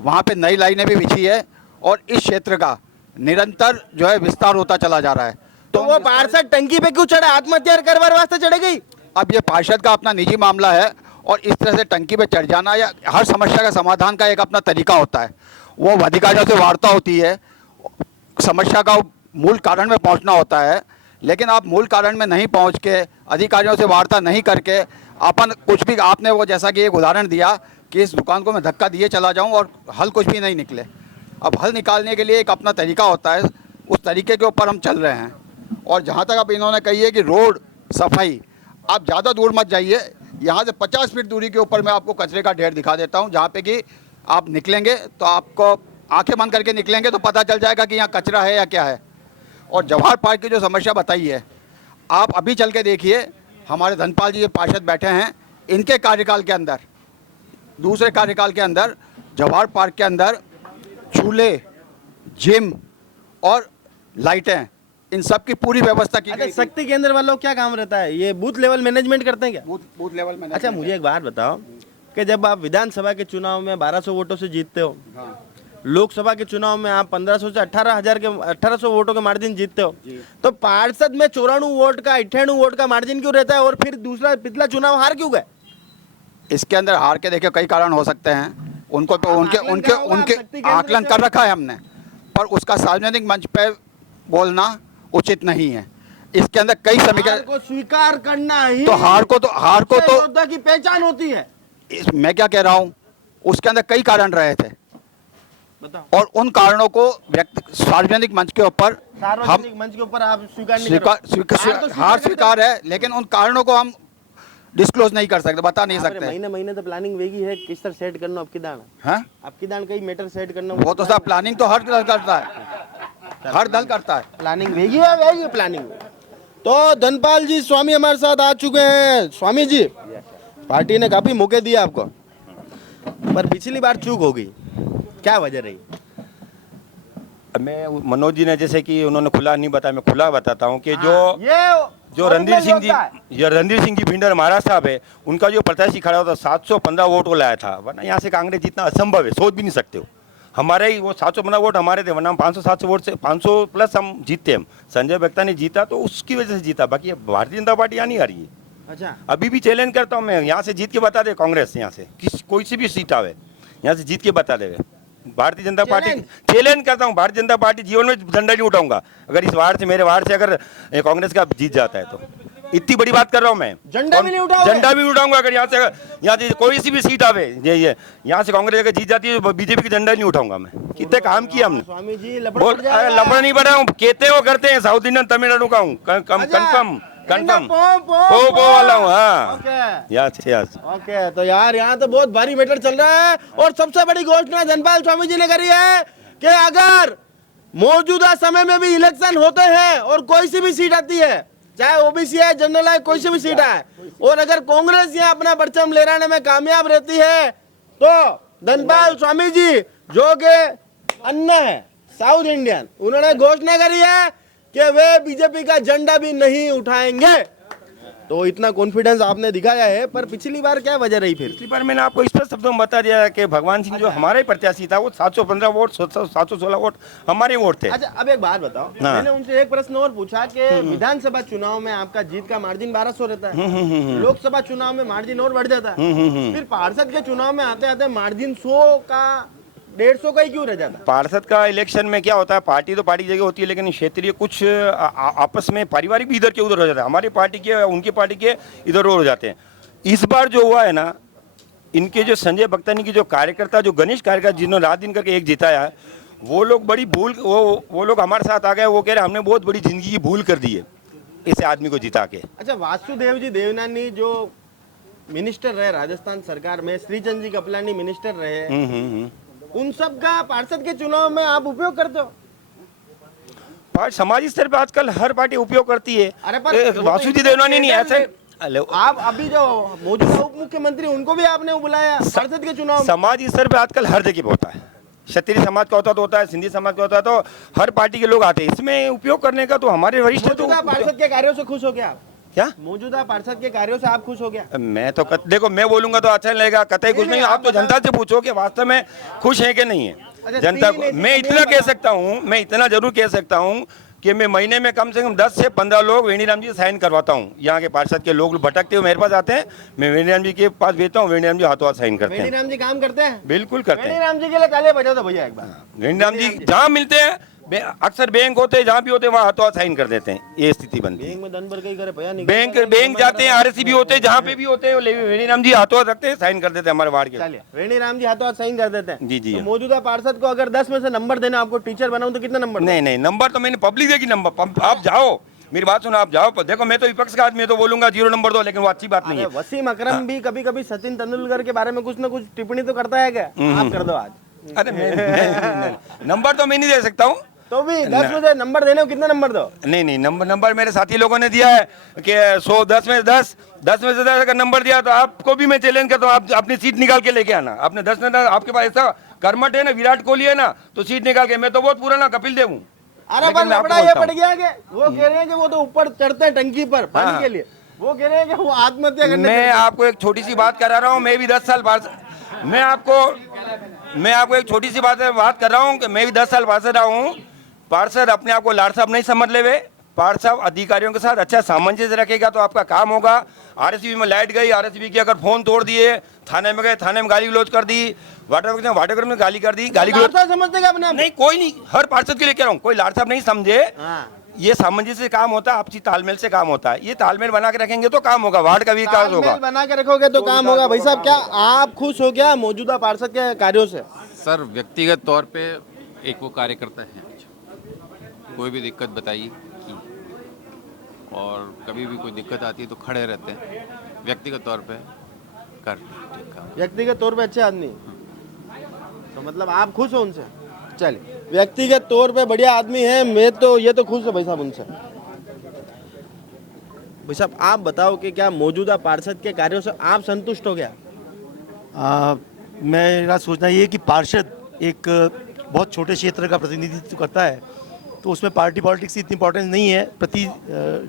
वहाँ पे नई लाइनें भी बिछी है और इस क्षेत्र का निरंतर जो है विस्तार होता चला जा रहा है। तो वो पार्षद टंकी पे क्यों चढ़ा, आत्महत्या करवाने वास्ते चढ़ गई? अब ये पार्षद का अपना निजी मामला है और इस तरह से टंकी पे चढ़ जाना या हर समस्या का समाधान का एक अपना तरीका होता है। वो अधिकारियों से वार्ता होती है, समस्या का मूल कारण में पहुंचना होता है, लेकिन आप मूल कारण में नहीं पहुंच के अधिकारियों से वार्ता नहीं करके अपन कुछ भी, आपने वो जैसा कि एक उदाहरण दिया कि इस दुकान को मैं धक्का दिए चला जाऊं और हल कुछ भी नहीं निकले। अब हल निकालने के लिए एक अपना तरीका होता है, उस तरीके के ऊपर हम चल रहे हैं। और जहाँ तक अब इन्होंने कही है कि रोड सफाई, आप ज़्यादा दूर मत जाइए, यहाँ से 50 फीट दूरी के ऊपर मैं आपको कचरे का ढेर दिखा देता हूँ, जहाँ पे कि आप निकलेंगे तो आपको आंखें बंद करके निकलेंगे तो पता चल जाएगा कि यहाँ कचरा है या क्या है। और जवाहर पार्क की जो समस्या बताई है, आप अभी चल के देखिए, हमारे धनपाल जी जो पार्षद बैठे हैं, इनके कार्यकाल के अंदर, दूसरे कार्यकाल के अंदर जवाहर पार्क के अंदर झूले, जिम और लाइटें, इन सब की पूरी व्यवस्था की गई। शक्ति केंद्र वालों क्या काम रहता है, ये बूथ लेवल मैनेजमेंट करते हैं क्या? बूथ लेवल में। अच्छा मुझे एक बात बताओ कि जब आप विधानसभा के चुनाव में 1200 वोटों से जीतते हो, लोकसभा के चुनाव में आप 1500 से 1800 वोटों के मार्जिन जीतते हो, तो पार्षद में 94 वोट का 98 वोट का मार्जिन क्यों रहता है और फिर दूसरा पिछला चुनाव हार क्यों गए? इसके अंदर हार के देखिए कई कारण हो सकते हैं, उनको तो उनके आकलन कर रखा है हमने, पर उसका सार्वजनिक मंच पे बोलना उचित नहीं है। इसके अंदर कई समीकरण को स्वीकार करना ही तो हार को तो योद्धा की पहचान होती है। मैं क्या कह रहा हूँ, उसके अंदर कई कारण रहे थे बताओ। और उन कारणों को सार्वजनिक मंच के ऊपर सार्वजनिक मंच के ऊपर आप स्वीकार नहीं करोगे। हार स्वीकार है, लेकिन उन कारणों को हम डिस्क्लोज नहीं कर सकते, बता नहीं सकते। महीने तो प्लानिंग वेगी है, किस तरह सेट करना आपकी दान है, आपकी दान कई मैटर सेट करना, वो तो सब प्लानिंग तो हर दल करता है, हर दल करता है। प्लानिंग वेगी है प्लानिंग। तो धनपाल जी स्वामी हमारे साथ आ चुके हैं। स्वामी जी, पार्टी ने काफी मौके दिए आपको, पर पिछली बार चूक हो गई, क्या वजह रही? मैं मनोज जी ने जैसे कि उन्होंने खुला नहीं बताया, मैं खुला बताता हूँ कि जो रणधीर सिंह जी भिंडर महाराज साहब है, उनका जो प्रत्याशी खड़ा होता 715 वोट को लाया था, वरना यहाँ से कांग्रेस जीतना असंभव है, सोच भी नहीं सकते हो। हमारे ही वो 715 वोट हमारे थे, वरना हम 500-700 वोट से 500 प्लस हम जीतते हम। संजय बख्ता ने जीता तो उसकी वजह से जीता, बाकी भारतीय जनता पार्टी यहाँ नहीं आ रही है। अच्छा, अभी भी चैलेंज करता हूँ मैं, यहाँ से जीत के बता दे कांग्रेस, यहाँ से कोई सी भी सीट आवे यहाँ से जीत के बता दे भारतीय जनता पार्टी। चैलेंज करता हूँ, भारतीय जनता पार्टी जीवन में झंडा नहीं उठाऊंगा अगर इस वार्ड से, मेरे वार्ड से अगर कांग्रेस का जीत जाता है तो। इतनी बड़ी बात कर रहा हूँ मैं, झंडा भी नहीं उठाऊंगा, झंडा भी उठाऊंगा अगर यहाँ से कोई सी भी सीट आवे, ये यहाँ से कांग्रेस अगर जीत जाती है तो बीजेपी की झंडा नहीं उठाऊंगा मैं। कितने काम किया हमने। स्वामी जी लफड़ा नहीं बढ़ा हूँ, कहते हो करते हैं, साउथ इंडियन तमिलनाडु का हूँ, कंफर्म वाला हूँ। हाँ यस ओके। तो यार यहाँ तो बहुत भारी मैटर चल रहा है, और सबसे बड़ी घोषणा धनपाल स्वामी जी ने करी है कि अगर मौजूदा समय में भी इलेक्शन होते हैं और कोई सी भी सीट आती है, चाहे ओबीसी है, जनरल है, कोई सी भी सीट है, और अगर कांग्रेस यहाँ अपना परचम लहराने में कामयाब रहती है तो धनपाल स्वामी जी जो के अन्ना है साउथ इंडियन, उन्होंने घोषणा करी है कि वे बीजेपी का झंडा भी नहीं उठाएंगे। तो इतना कॉन्फिडेंस आपने दिखाया है, पर पिछली बार क्या वजह रही? फिर पिछली बार मैंने आपको स्पष्ट शब्दों में बता दिया कि भगवान सिंह जो हमारे प्रत्याशी था वो 715 वोट 716 वोट हमारे वोट थे। अच्छा, अब एक बात बताओ, मैंने उनसे एक प्रश्न और पूछा कि विधानसभा चुनाव में आपका जीत का मार्जिन 1200 रहता है, लोकसभा चुनाव में मार्जिन और बढ़ जाता है, फिर पार्षद के चुनाव में आते आते मार्जिन 100 का 150 का ही क्यों रह जाता? पार्षद का इलेक्शन में क्या होता है, पार्टी तो पार्टी की जगह होती है, लेकिन क्षेत्रीय कुछ आपस में पारिवारिक भी इधर के उधर हो जाता है, हमारी पार्टी के उनकी पार्टी के इधर उधर हो जाते हैं। इस बार जो हुआ है ना, इनके जो संजय भक्तानी की जो कार्यकर्ता, जो गणेश कार्यकर्ता जिन्होंने रात दिन करके एक जिताया है, वो लोग बड़ी भूल, वो लोग हमारे साथ आ गए, वो कह रहे हमने बहुत बड़ी जिंदगी की भूल कर दी है इस आदमी को जिता के। अच्छा, वासुदेव जी देवनानी जो मिनिस्टर रहे राजस्थान सरकार में, श्रीचंद जी कपलानी मिनिस्टर रहे, उन सब का पार्षद के चुनाव में आप उपयोग करते हो? समाजी स्तर पे आजकल हर पार्टी उपयोग करती है। अरे पर वासुदेव देवनानी नहीं ऐसे, आप अभी जो मौजूदा उप मुख्यमंत्री उनको भी आपने बुलाया पार्षद के चुनाव में। समाजी स्तर पे आजकल हर जगह पे होता है, क्षत्रिय समाज का होता तो होता है, सिंधी समाज का होता है, तो हर पार्टी के लोग आते हैं, इसमें उपयोग करने का तो हमारे वरिष्ठ तो। पार्षद के कार्यों से खुश हो क्या आप? क्या मौजूदा पार्षद के कार्यों से आप खुश हो गया? मैं तो देखो मैं बोलूंगा तो अच्छा नहीं लगेगा, कतई कुछ नहीं। आप तो जनता से पूछो कि वास्तव में खुश है कि नहीं है जनता को। मैं इतना कह सकता हूँ, मैं इतना जरूर कह सकता हूँ कि मैं महीने में कम से कम 10 से 15 लोग वेणीराम जी साइन करवाता हूँ। यहाँ के पार्षद के लोग भटकते हुए मेरे पास आते हैं, मैं वेणीराम जी के पास भेजता हूँ, वेणीराम जी हाथों हाथ साइन करते हैं। वेणीराम जी काम करते हैं? बिल्कुल करते हैं। वेणीराम जी के लिए तालियां बजाओ तो भैया एक बार। वेणीराम जी जहाँ मिलते हैं, अक्सर बैंक होते हैं, जहाँ भी होते हैं वहाँ हाथों हाथ साइन कर देते हैं। ये स्थिति बनती है। बैंक में दिन भर कहीं करे भैया नहीं। बैंक जाते हैं, RSCB होते हैं, जहाँ पे भी होते हैं वेणीराम जी हाथों हाथ रखते हैं, साइन कर देते हैं हमारे वार्ड के। चलिए वेणीराम जी हाथों हाथ साइन कर देते हैं। जी जी। तो मौजूदा पार्षद को अगर 10 में से नंबर देना, आपको टीचर बनाऊं तो कितना नंबर? नहीं, नंबर तो मैंने पब्लिक देगी नंबर। आप जाओ, मेरी बात सुनो, आप जाओ। देखो मैं तो विपक्ष का आदमी तो बोलूंगा 0 नंबर दो, लेकिन वो अच्छी बात नहीं है। वसीम अकरम भी कभी कभी सचिन तेंदुलकर के बारे में कुछ ना कुछ टिप्पणी तो करता है क्या? आप कर दो आज। अरे नंबर तो मैं नहीं दे सकता हूँ। तो भी 10 में से नंबर देने को कितना नंबर दो? नहीं, नंबर मेरे साथी लोगों ने दिया है कि 10 में से 10 अगर नंबर दिया तो आपको भी मैं चैलेंज करता हूँ, आप अपनी सीट निकाल के लेके आना। आपने 10 में 10, आपके पास ऐसा कर्मठ है ना, विराट कोहली है ना, तो सीट निकाल के। मैं तो बहुत पुराना कपिल देव हूँ। अरे पर लफड़ा ये पड़ गया कि वो कह रहे हैं कि वो तो ऊपर चढ़ते हैं टंकी पर पानी के लिए, वो कह रहे हैं कि वो आत्महत्या करने। मैं आपको एक छोटी सी बात करा रहा हूँ, मैं भी 10 साल मैं आपको एक छोटी सी बात कर रहा हूँ कि मैं भी 10 साल पार्षद रहा हूँ। पार्षद अपने आप को लाड साहब नहीं समझ ले। पार्षद अधिकारियों के साथ अच्छा सामंजस्य रखेगा तो आपका काम होगा। RSCB में लाइट गई, RSCB के अगर फोन तोड़ दिए, थाने में गए, थाने में गाली गलौज कर दी, वाटर में गाली कर दी, गाली गलौज समझते क्या अपने? नहीं, कोई नहीं, हर पार्षद के लिए कह रहा हूँ, कोई लाड साहब नहीं समझे। ये सामंजस्य से काम होता है, आपसी तालमेल से काम होता है। ये तालमेल बना के रखेंगे तो काम होगा, वार्ड का विकास होगा। बना के रखोगे तो काम होगा। भाई साहब, क्या आप खुश हो गया मौजूदा पार्षद के कार्यों से? सर व्यक्तिगत तौर पे एक वो कार्यकर्ता है, कोई भी दिक्कत बताइए और कभी भी कोई दिक्कत आती है तो खड़े रहते हैं। व्यक्तिगत तौर पे व्यक्तिगत तौर पे अच्छे आदमी, तो मतलब आप खुश हो उनसे? चलिए, व्यक्तिगत तौर पे बढ़िया आदमी है, मैं तो ये तो खुश हूँ भाई साहब उनसे। भाई साहब आप बताओ कि क्या मौजूदा पार्षद के कार्यों से आप संतुष्ट हो गया? मेरा सोचना ये कि पार्षद एक बहुत छोटे क्षेत्र का प्रतिनिधित्व करता है, तो उसमें पार्टी पॉलिटिक्स की इतनी इंपॉर्टेंस नहीं है। प्रति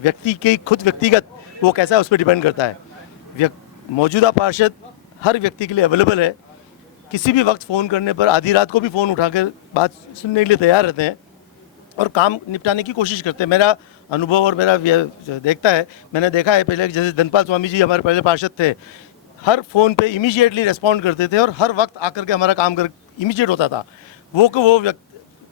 व्यक्ति के खुद व्यक्तिगत वो कैसा है उस पर डिपेंड करता है। मौजूदा पार्षद हर व्यक्ति के लिए अवेलेबल है, किसी भी वक्त फ़ोन करने पर आधी रात को भी फ़ोन उठाकर बात सुनने के लिए तैयार रहते हैं और काम निपटाने की कोशिश करते हैं। मेरा अनुभव और मेरा देखता है, मैंने देखा है पहले जैसे धनपाल स्वामी जी हमारे पहले पार्षद थे, हर फ़ोन पे इमीडिएटली रिस्पॉन्ड करते थे और हर वक्त आकर के हमारा काम कर इमीडिएट होता था। वो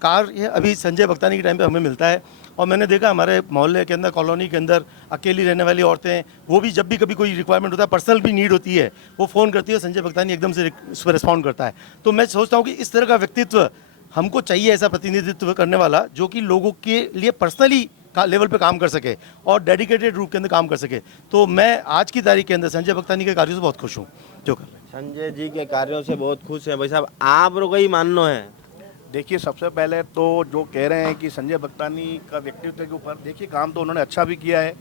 कार्य अभी संजय भक्तानी के टाइम पे हमें मिलता है। और मैंने देखा हमारे मोहल्ले के अंदर, कॉलोनी के अंदर अकेली रहने वाली औरतें, वो भी जब भी कभी कोई रिक्वायरमेंट होता है, पर्सनल भी नीड होती है, वो फ़ोन करती है, संजय भक्तानी एकदम से उस पर रिस्पॉन्ड करता है। तो मैं सोचता हूँ कि इस तरह का व्यक्तित्व हमको चाहिए, ऐसा प्रतिनिधित्व करने वाला जो कि लोगों के लिए पर्सनली लेवल पे काम कर सके और डेडिकेटेड रूप के अंदर काम कर सके। तो मैं आज की तारीख के अंदर संजय भक्तानी के कार्यों से बहुत खुश हूँ जो कर रहे हैं। संजय जी के कार्यों से बहुत खुश हैं। भाई साहब आप लोग ही मानना है? देखिए, सबसे पहले तो जो कह रहे हैं कि संजय भक्तानी का व्यक्तित्व के ऊपर, देखिए काम तो उन्होंने अच्छा भी किया है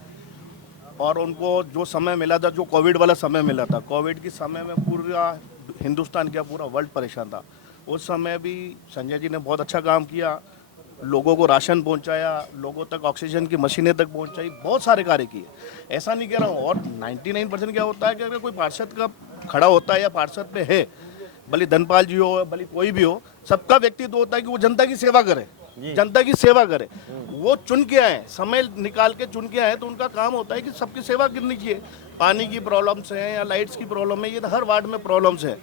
और उनको जो समय मिला था, जो कोविड वाला समय मिला था, कोविड के समय में पूरा हिंदुस्तान क्या पूरा वर्ल्ड परेशान था, उस समय भी संजय जी ने बहुत अच्छा काम किया। लोगों को राशन पहुंचाया, लोगों तक ऑक्सीजन की मशीनें तक पहुंचाई, बहुत सारे कार्य किए। ऐसा नहीं कह रहा हूँ। और 99% क्या होता है कि अगर कोई पार्षद का खड़ा होता है या पार्षद पे है, भले धनपाल जी हो, भले कोई भी हो, सबका व्यक्तित्व होता है कि वो जनता की सेवा करे, जनता की सेवा करे। वो चुन के आए, समय निकाल के चुन के आए, तो उनका काम होता है कि सबकी सेवा करनी चाहिए। पानी की प्रॉब्लम्स हैं या लाइट्स की प्रॉब्लम है, ये तो हर वार्ड में प्रॉब्लम्स है।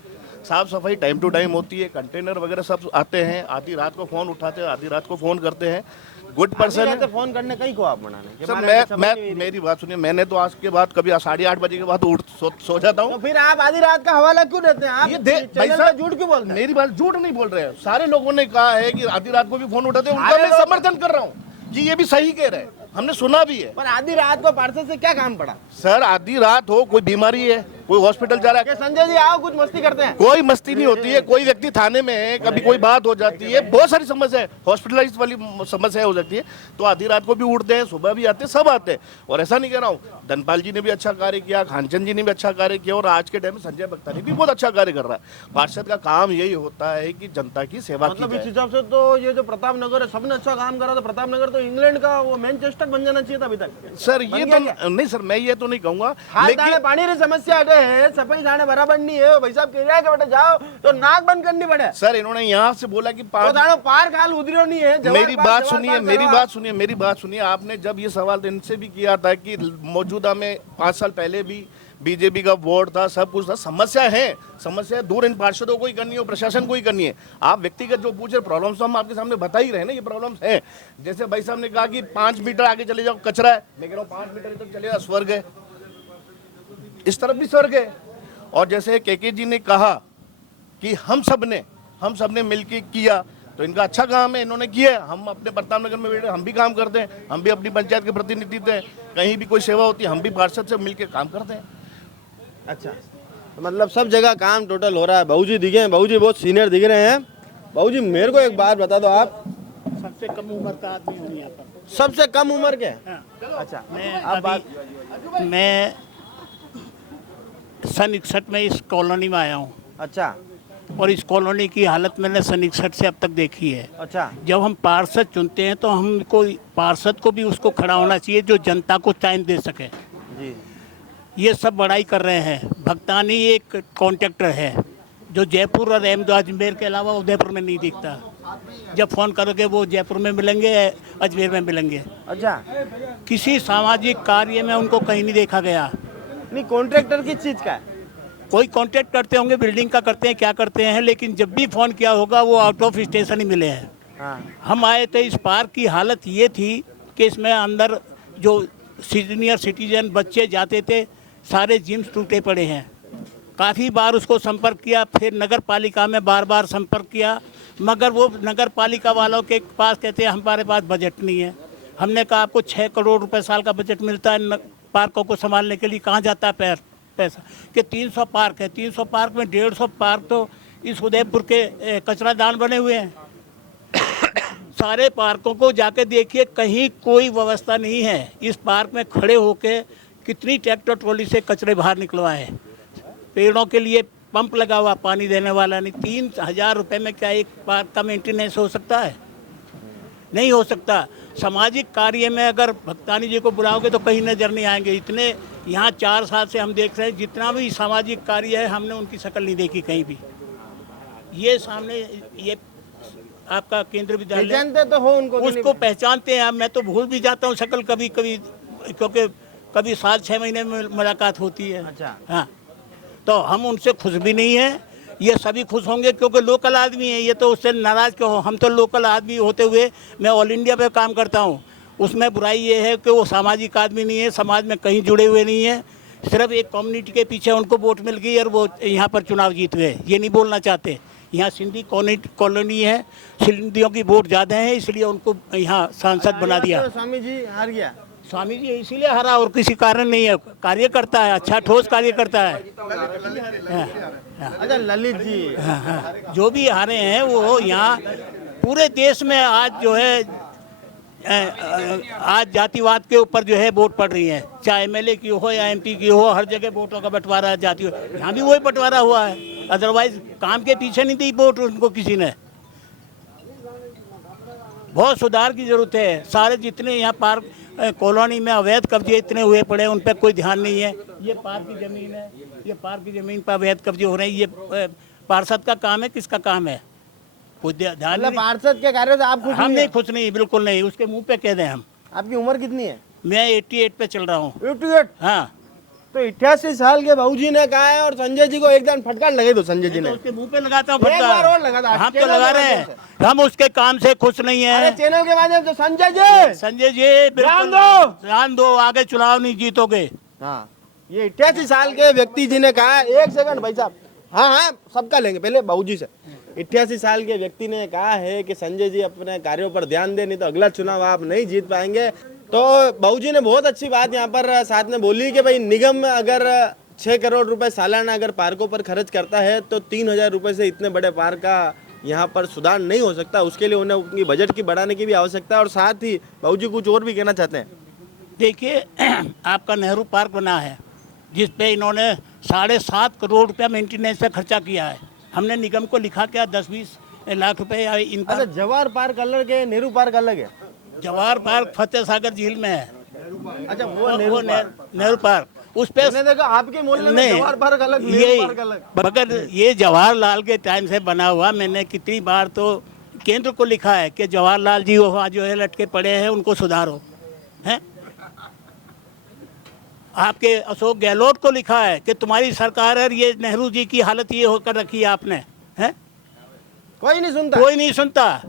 साफ सफाई टाइम टू टाइम होती है, कंटेनर वगैरह सब आते हैं, आधी रात को फ़ोन उठाते हैं, आधी रात को फ़ोन करते हैं। गुड पर्सन है। फ़ोन करने कहीं को आप बनाने सर मैं मेरी बात सुनिए, मैंने तो आज के बाद कभी 8:30 बजे के बाद सो जाता हूँ। तो फिर आप आधी रात का हवाला क्यों देते हैं? आप भाई साहब झूठ क्यों बोल रहे हैं? मेरी बात झूठ नहीं बोल रहे हैं, सारे लोगों ने कहा है कि आधी रात को भी फ़ोन उठाते हैं, उनका मैं समर्थन कर रहा हूँ कि ये भी सही कह रहे हैं, हमने सुना भी है। पर आधी रात को पार्षद से क्या काम पड़ा? सर आधी रात हो, कोई बीमारी है, कोई हॉस्पिटल जा रहा है, संजय जी आओ कुछ मस्ती करते हैं। कोई मस्ती नहीं होती है, कोई व्यक्ति थाने में है, कभी कोई बात हो जाती है, बहुत सारी समस्या है, हॉस्पिटलाइज वाली समस्या हो जाती है, तो आधी रात को भी उठते हैं, सुबह भी आते हैं, सब आते हैं। और ऐसा नहीं कह रहा हूँ, धनपाल जी ने भी अच्छा कार्य किया, खानचंद जी ने भी अच्छा कार्य किया, और आज के टाइम में संजय भक्तानी भी बहुत अच्छा कार्य कर रहा है। पार्षद का काम यही होता है कि जनता की सेवा की मतलब इस जाए। हिसाब से तो ये जो प्रताप नगर है सबने अच्छा काम करा, तो प्रताप नगर तो इंग्लैंड का वो मैनचेस्टर बन जाना चाहिए था अभी तक। सर ये तो नहीं सर, मैं ये तो नहीं कहूंगा, लेकिन पानी की समस्या आ गए है, सफाई दाने बराबर नहीं है, भाई साहब कह रहा है कि बेटा जाओ तो नाक बंद करनी पड़े। सर इन्होंने यहाँ से बोला कि पार काल उधरियो नहीं है। मेरी बात सुनिए, मेरी बात सुनिए। आपने जब ये सवाल इनसे भी किया था कि मौजूदा में 5 साल पहले भी बीजेपी का वोट था, सब कुछ था, समस्या है, समस्या दूर इन पार्षदों को ही करनी है, प्रशासन को ही करनी है। आप व्यक्तिगत जो पूछ रहे प्रॉब्लम्स तो हम आपके सामने बता ही रहे हैं ना, ये प्रॉब्लम्स है। जैसे भाई साहब ने कहा कि 5 मीटर आगे चले जाओ कचरा है, मैं कह रहा हूँ 5 मीटर तक चले जाओ स्वर्ग है, इस तरफ भी स्वर्ग है। और जैसे केके जी ने कहा कि हम सब ने मिलकर किया, तो इनका अच्छा काम है, इन्होंने किया। हम अपने प्रताप नगर में बैठे हम भी काम करते हैं, हम भी अपनी पंचायत के प्रतिनिधित्व हैं, कहीं भी कोई सेवा होती है हम भी पार्षद से मिलकर काम करते हैं। अच्छा, तो मतलब सब जगह काम टोटल हो रहा है। बहू जी दिखे हैं, बहू जी बहुत सीनियर दिख रहे हैं। बहू जी मेरे को एक बात बता दो, आप सबसे कम उम्र का आदमी हूँ यहाँ पर। सबसे कम उम्र के? अच्छा, मैं सन 61 में इस कॉलोनी में आया हूँ। अच्छा, और इस कॉलोनी की हालत मैंने सन 61 से अब तक देखी है। अच्छा, जब हम पार्षद चुनते हैं तो हमको पार्षद को भी उसको खड़ा होना चाहिए जो जनता को टाइम दे सके जी। ये सब बड़ाई कर रहे हैं। भक्तानी एक कॉन्ट्रैक्टर है जो जयपुर और अजमेर के अलावा उदयपुर में नहीं दिखता। जब फ़ोन करोगे वो जयपुर में मिलेंगे, अजमेर में मिलेंगे। अच्छा, किसी सामाजिक कार्य में उनको कहीं नहीं देखा गया। नहीं, कॉन्ट्रैक्टर किस चीज़ का है? कोई कॉन्ट्रैक्ट करते होंगे, बिल्डिंग का करते हैं, क्या करते हैं, लेकिन जब भी फ़ोन किया होगा वो आउट ऑफ स्टेशन ही मिले हैं। हाँ। हम आए थे, इस पार्क की हालत ये थी कि इसमें अंदर जो सीनियर सिटीजन बच्चे जाते थे सारे जिम्स टूटे पड़े हैं। काफ़ी बार उसको संपर्क किया, फिर नगर पालिका में बार बार संपर्क किया, मगर वो नगर पालिका वालों के पास कहते हैं हमारे पास बजट नहीं है। हमने कहा आपको 6 करोड़ रुपए साल का बजट मिलता है पार्कों को संभालने के लिए, कहाँ जाता है पैसा? कि 300 पार्क है, 300 पार्क में 150 पार्क तो इस उदयपुर के कचरा दान बने हुए हैं। सारे पार्कों को जाके देखिए, कहीं कोई व्यवस्था नहीं है। इस पार्क में खड़े होके कितनी ट्रैक्टर ट्रॉली से कचरे बाहर निकलवाए। पेड़ों के लिए पंप लगा हुआ, पानी देने वाला नहीं। 3000 रुपये में क्या एक पार्क का मेंटेनेंस हो सकता है? नहीं हो सकता। सामाजिक कार्य में अगर भक्तानी जी को बुलाओगे तो कहीं नज़र नहीं आएंगे। इतने यहाँ 4 साल से हम देख रहे हैं, जितना भी सामाजिक कार्य है हमने उनकी शक्ल नहीं देखी कहीं भी। ये सामने ये आपका केंद्र विद्यालय पहचानते तो हो उनको? उसको पहचानते हैं, मैं तो भूल भी जाता हूँ शक्ल कभी कभी, क्योंकि कभी साल 6 महीने में मुलाकात होती है। अच्छा, हाँ, तो हम उनसे खुश भी नहीं हैं। ये सभी खुश होंगे क्योंकि लोकल आदमी है, ये तो उससे नाराज़ क्यों हो? हम तो लोकल आदमी होते हुए मैं ऑल इंडिया पे काम करता हूँ। उसमें बुराई ये है कि वो सामाजिक आदमी नहीं है, समाज में कहीं जुड़े हुए नहीं है, सिर्फ एक कम्युनिटी के पीछे उनको वोट मिल गई और वो यहाँ पर चुनाव जीत गए। ये नहीं बोलना चाहते। यहाँ सिंधी कॉलोनी है, सिंधियों की वोट ज़्यादा है, इसलिए उनको यहाँ सांसद बना दिया। स्वामी जी हार गया। स्वामी जी इसीलिए हारा और किसी कारण नहीं है। कार्य करता है, अच्छा ठोस कार्य करता है। अच्छा, ललित जी जो भी हारे हैं वो यहाँ पूरे देश में आज जो है आज जातिवाद के ऊपर जो है वोट पड़ रही है, चाहे एमएलए की हो या एमपी की हो, हर जगह वोटों का बंटवारा जाति, यहाँ भी वही बंटवारा हुआ है। अदरवाइज काम के पीछे नहीं दी वोट उनको किसी ने। बहुत सुधार की जरूरत है। सारे जितने यहाँ पार्क कॉलोनी में अवैध कब्जे इतने हुए पड़े, उन पर कोई ध्यान नहीं है। ये पार्क की ज़मीन है, ये पार्क की ज़मीन पर अवैध कब्जे हो रहे हैं। ये पार्षद का काम है, किसका काम है? कोई ध्यान नहीं। पार्षद के कार्य से आप खुश? हम नहीं खुश, नहीं, बिल्कुल नहीं। उसके मुंह पे कह दें हम। आपकी उम्र कितनी है? मैं 88 पे चल रहा हूँ। 88? हाँ। तो 88 साल के बहू जी ने कहा है, और संजय जी को एकदम फटकार लगे दो। संजय जी ने उसके मुंह पे लगाता हूँ एक बार और लगा था। हम तो लगा रहे हैं, हम उसके काम से खुश नहीं है। चैनल के माध्यम से संजय जी ध्यान दो, आगे चुनाव नहीं जीतोगे। हाँ, ये 88 साल के व्यक्ति जी ने कहा। 1 सेकंड भाई साहब, हाँ सबका लेंगे, पहले बहू जी से। 88 साल के व्यक्ति ने कहा है कि संजय जी अपने कार्यों पर ध्यान दें, नहीं तो अगला चुनाव आप नहीं जीत पाएंगे। तो बहू जी ने बहुत अच्छी बात यहाँ पर साथ में बोली कि भाई निगम अगर 6 करोड़ रुपए सालाना अगर पार्कों पर खर्च करता है तो 3,000 रुपए से इतने बड़े पार्क का यहाँ पर सुधार नहीं हो सकता। उसके लिए उन्हें उनकी बजट की बढ़ाने की भी आवश्यकता है। और साथ ही बाबूजी कुछ और भी कहना चाहते हैं। देखिए आपका नेहरू पार्क बना है जिस पे इन्होंने 7.5 करोड़ रुपया मेंटेनेंस पे खर्चा किया है। हमने निगम को लिखा क्या 10-20 लाख रुपए इन पर। जवाहर पार्क अलग है, नेहरू पार्क अलग है। जवाहर पार्क फतेह सागर झील में है। अच्छा वो नेहरू पार्क उस पे देखो आपके मोहल्ले में जवाहर पार्क अलग, नेहरू पार्क अलग। मगर ये जवाहरलाल के टाइम से बना हुआ। मैंने कितनी बार तो केंद्र को लिखा है कि जवाहरलाल जी वहाँ जो है लटके पड़े हैं उनको सुधारो। हैं आपके अशोक गहलोत को लिखा है कि तुम्हारी सरकार है, ये नेहरू जी की हालत ये होकर रखी है आपने। हैं कोई नहीं सुनता, कोई नहीं सुनता।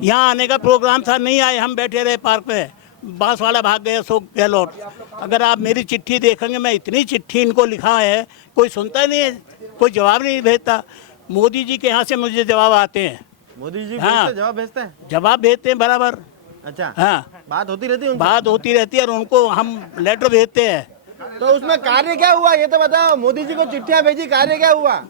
यहाँ आने का प्रोग्राम था, नहीं आए, हम बैठे रहे पार्क में। बांसवाड़ा भाग गए अशोक गहलोत। अगर आप मेरी चिट्ठी देखेंगे, मैं इतनी चिट्ठी इनको लिखा है, कोई सुनता नहीं है, कोई जवाब नहीं भेजता। मोदी जी के यहाँ से मुझे जवाब आते हैं। मोदी जी जवाब भेजते हैं? जवाब भेजते हैं बराबर। अच्छा हाँ, बात होती रहती है, बात होती रहती है और उनको हम लेटर भेजते हैं। तो उसमें कार्य क्या हुआ ये तो बताओ। मोदी जी को चिट्ठियां भेजी, कार्य क्या हुआ?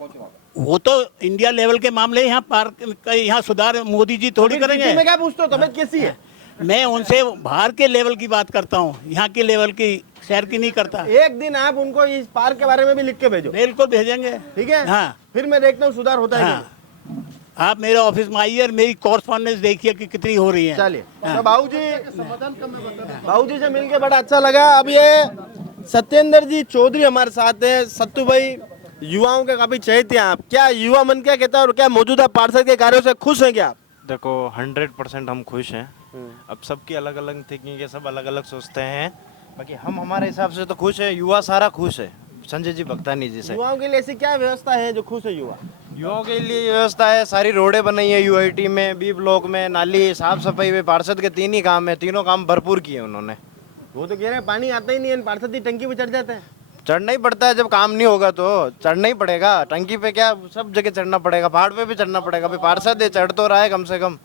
वो तो इंडिया लेवल के मामले, यहाँ पार्क यहाँ सुधार मोदी जी थोड़ी करेंगे। मैं क्या पूछता हूँ तबियत कैसी है? मैं उनसे बाहर के लेवल की बात करता हूँ, यहाँ के लेवल की शहर की नहीं करता। एक दिन आप उनको इस पार्क के बारे में भी लिख के भेजो। बिल्कुल भेजेंगे। ठीक है हाँ, फिर मैं देखता हूँ सुधार होता है। हाँ। आप मेरे ऑफिस में आइए और मेरी कॉरस्पॉन्डेंस देखिए कि कितनी हो रही है। चलिए तो बाबूजी से मिलके बड़ा अच्छा लगा। अब ये सत्येंद्र जी चौधरी हमारे साथ हैं। सत्तू भाई युवाओं के काफी चहेते हैं आप, क्या युवा मन क्या कहता है और क्या मौजूदा पार्षद के कार्यों से खुश हैं क्या आप? देखो 100% हम खुश हैं। अब सबकी अलग अलग थिंकिंग है, सब अलग अलग सोचते हैं। बाकी हम हमारे हिसाब से तो खुश है, युवा सारा खुश है संजय जी भगतानी जी से। युवाओं के लिए ऐसी क्या व्यवस्था है जो खुश है युवा? युवाओं के लिए व्यवस्था है, सारी रोडें बनाई है यूआईटी में, बी ब्लॉक में, नाली साफ सफाई में। पार्षद के 3 ही काम है, तीनों काम भरपूर किए उन्होंने। वो तो कह रहे हैं पानी आता ही नहीं है, पार्षद की टंकी पे चढ़ जाते हैं। चढ़ना ही पड़ता है, जब काम नहीं होगा तो चढ़ना ही पड़ेगा। टंकी पे क्या, सब जगह चढ़ना पड़ेगा, पहाड़ पे भी चढ़ना पड़ेगा। भाई पार्षद है, चढ़ तो रहा है कम से कम।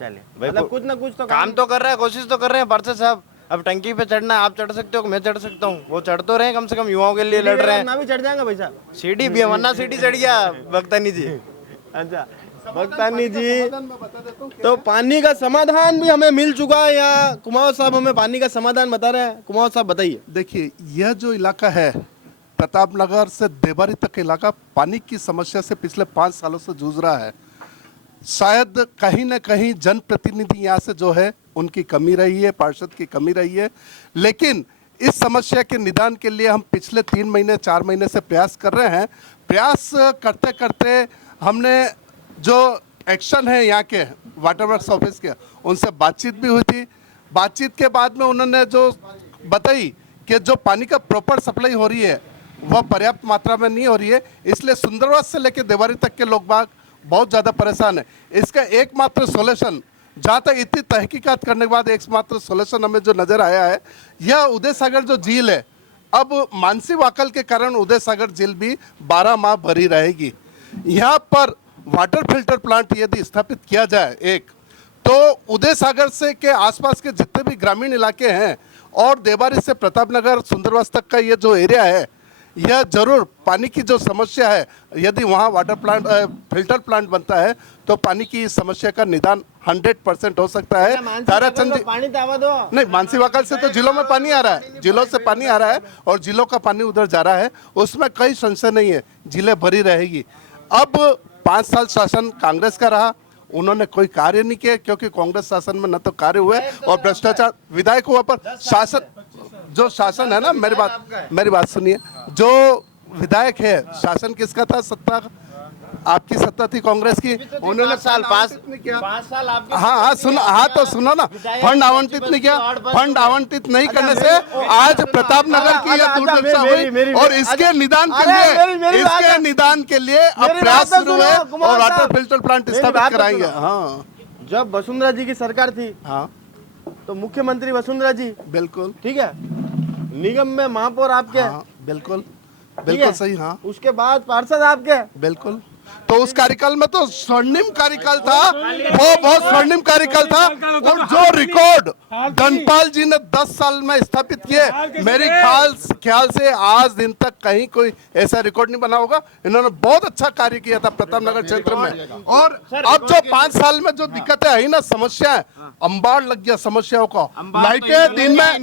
चलिए भाई कुछ ना कुछ तो काम तो कर रहा है, कोशिश तो कर रहे हैं पार्षद साहब। अब टंकी पे चढ़ना है, आप चढ़ सकते हो, मैं चढ़ सकता हूँ, वो चढ़ तो रहे हैं कम से कम, युवाओं के लिए लड़ रहे हैं। ना भी चढ़ जाएंगे भाई साहब, सीढ़ी भी है, वरना सीढ़ी चढ़ गया भगतानी जी। अच्छा भगतानी जी, तो पानी का समाधान भी हमें मिल चुका है। यहाँ कुमार साहब हमें पानी का समाधान बता रहे हैं। कुमार साहब बताइए। देखिए यह जो इलाका है प्रताप नगर से देवारी तक का इलाका पानी की समस्या से पिछले 5 सालों से जूझ रहा है। शायद कहीं ना कहीं जनप्रतिनिधि यहाँ से जो है उनकी कमी रही है, पार्षद की कमी रही है। लेकिन इस समस्या के निदान के लिए हम पिछले 3 महीने 4 महीने से प्रयास कर रहे हैं। प्रयास करते करते हमने जो एक्शन है यहाँ के वाटर वर्क्स ऑफिस के, उनसे बातचीत भी हुई थी। बातचीत के बाद में उन्होंने जो बताई कि जो पानी का प्रॉपर सप्लाई हो रही है वह पर्याप्त मात्रा में नहीं हो रही है, इसलिए सुंदरवास से लेकर देवारी तक के लोग बाग बहुत ज़्यादा परेशान है। इसका एकमात्र सॉल्यूशन, जहाँ तक इतनी तहकीकात करने के बाद एकमात्र सॉल्यूशन हमें जो नज़र आया है, यह उदय सागर जो झील है, अब मानसी वाकल के कारण उदय सागर झील भी 12 माह भरी रहेगी। यहाँ पर वाटर फिल्टर प्लांट यदि स्थापित किया जाए एक, तो उदय सागर से के आसपास के जितने भी ग्रामीण इलाके हैं और देवारी से प्रतापनगर सुंदरवास तक का ये जो एरिया है, यह जरूर पानी की जो समस्या है, यदि वहाँ वाटर प्लांट फिल्टर प्लांट बनता है तो पानी की समस्या का निदान 100% हो सकता है। ताराचंद पानी दावा दो नहीं, मानसी वाकल से तो जिलों में पानी आ रहा है, जिलों से पानी आ रहा है और जिलों का पानी उधर जा रहा है, उसमें कोई संशय नहीं है, जिले भरी रहेगी। अब 5 साल शासन कांग्रेस का रहा, उन्होंने कोई कार्य नहीं किया, क्योंकि कांग्रेस शासन में न तो कार्य हुए और भ्रष्टाचार विधायक हुआ। पर शासन, जो शासन है ना, मेरी बात सुनिए, जो विधायक है, शासन किसका था? सत्ता आपकी सत्ता थी कांग्रेस की। उन्होंने 5 साल तो सुनो ना, फंड आवंटित नहीं किया। फंड आवंटित नहीं करने से आज प्रतापनगर की यह दुर्दशा हुई और इसके निदान के लिए अब प्रयास शुरू है और वाटर फिल्टर प्लांट स्थापित कराएंगे। हाँ, जब वसुंधरा जी की सरकार थी, हाँ, तो मुख्यमंत्री वसुंधरा जी, बिल्कुल ठीक है, निगम में महापौर आपके, हाँ, बिल्कुल सही, हाँ, उसके बाद पार्षद आपके, बिल्कुल। तो उस कार्यकाल में तो स्वर्णिम कार्यकाल था, वो बहुत स्वर्णिम कार्यकाल था। और जो रिकॉर्ड धनपाल जी ने 10 साल में स्थापित किए, मेरे ख्याल से आज दिन तक कहीं कोई ऐसा रिकॉर्ड नहीं बना होगा। इन्होंने बहुत अच्छा कार्य किया था प्रतापनगर क्षेत्र में। और अब जो 5 साल में जो दिक्कतें आई ना, समस्या है, अंबाड़ लग गया समस्याओं को। लाइटें दिन में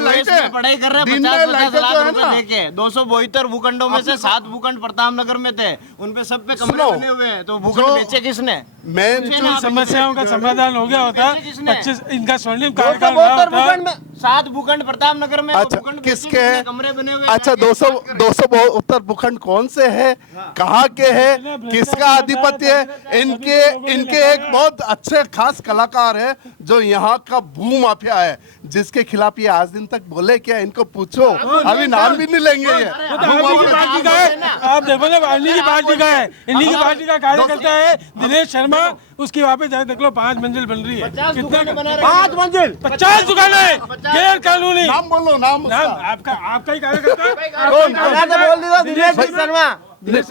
लाइटें पढ़ाई कर रहे हैं, 50-50 लाख रुपए देके 272 भूखंडों में से 7 भूखंड प्रतापनगर में थे, उन पे सब पे कमरे बने हुए हैं, तो भूखंड बेचे किसने? मैं समस्याओं का समाधान हो गया होता 25 इनका स्वर्णिम कार्यकाल 7 भूखंड प्रतापनगर में। अच्छा, किसके है? कमरे बने हुए। अच्छा, 272 भूखंड कौन से है, कहाँ के है, किसका आधिपत्य है? इनके एक बहुत अच्छे खास कलाकार है जो यहाँ का भू माफिया है, जिसके खिलाफ ये आज दिन तक बोले क्या, इनको पूछो, अभी नाम भी नहीं लेंगे ये। पार्टी का है, आप देखो ना, इन्हीं की पार्टी का है, इन्हीं की पार्टी का कार्यकर्ता है दिनेश शर्मा। उसकी वहाँ पे जाए देख लो, 5 मंजिल बन रही है। कितने 5 मंजिल 50 दुकानें गैर कानूनी। नाम बोलो, नाम आपका ही कार्यकर्ता बोल दिया दिनेश शर्मा।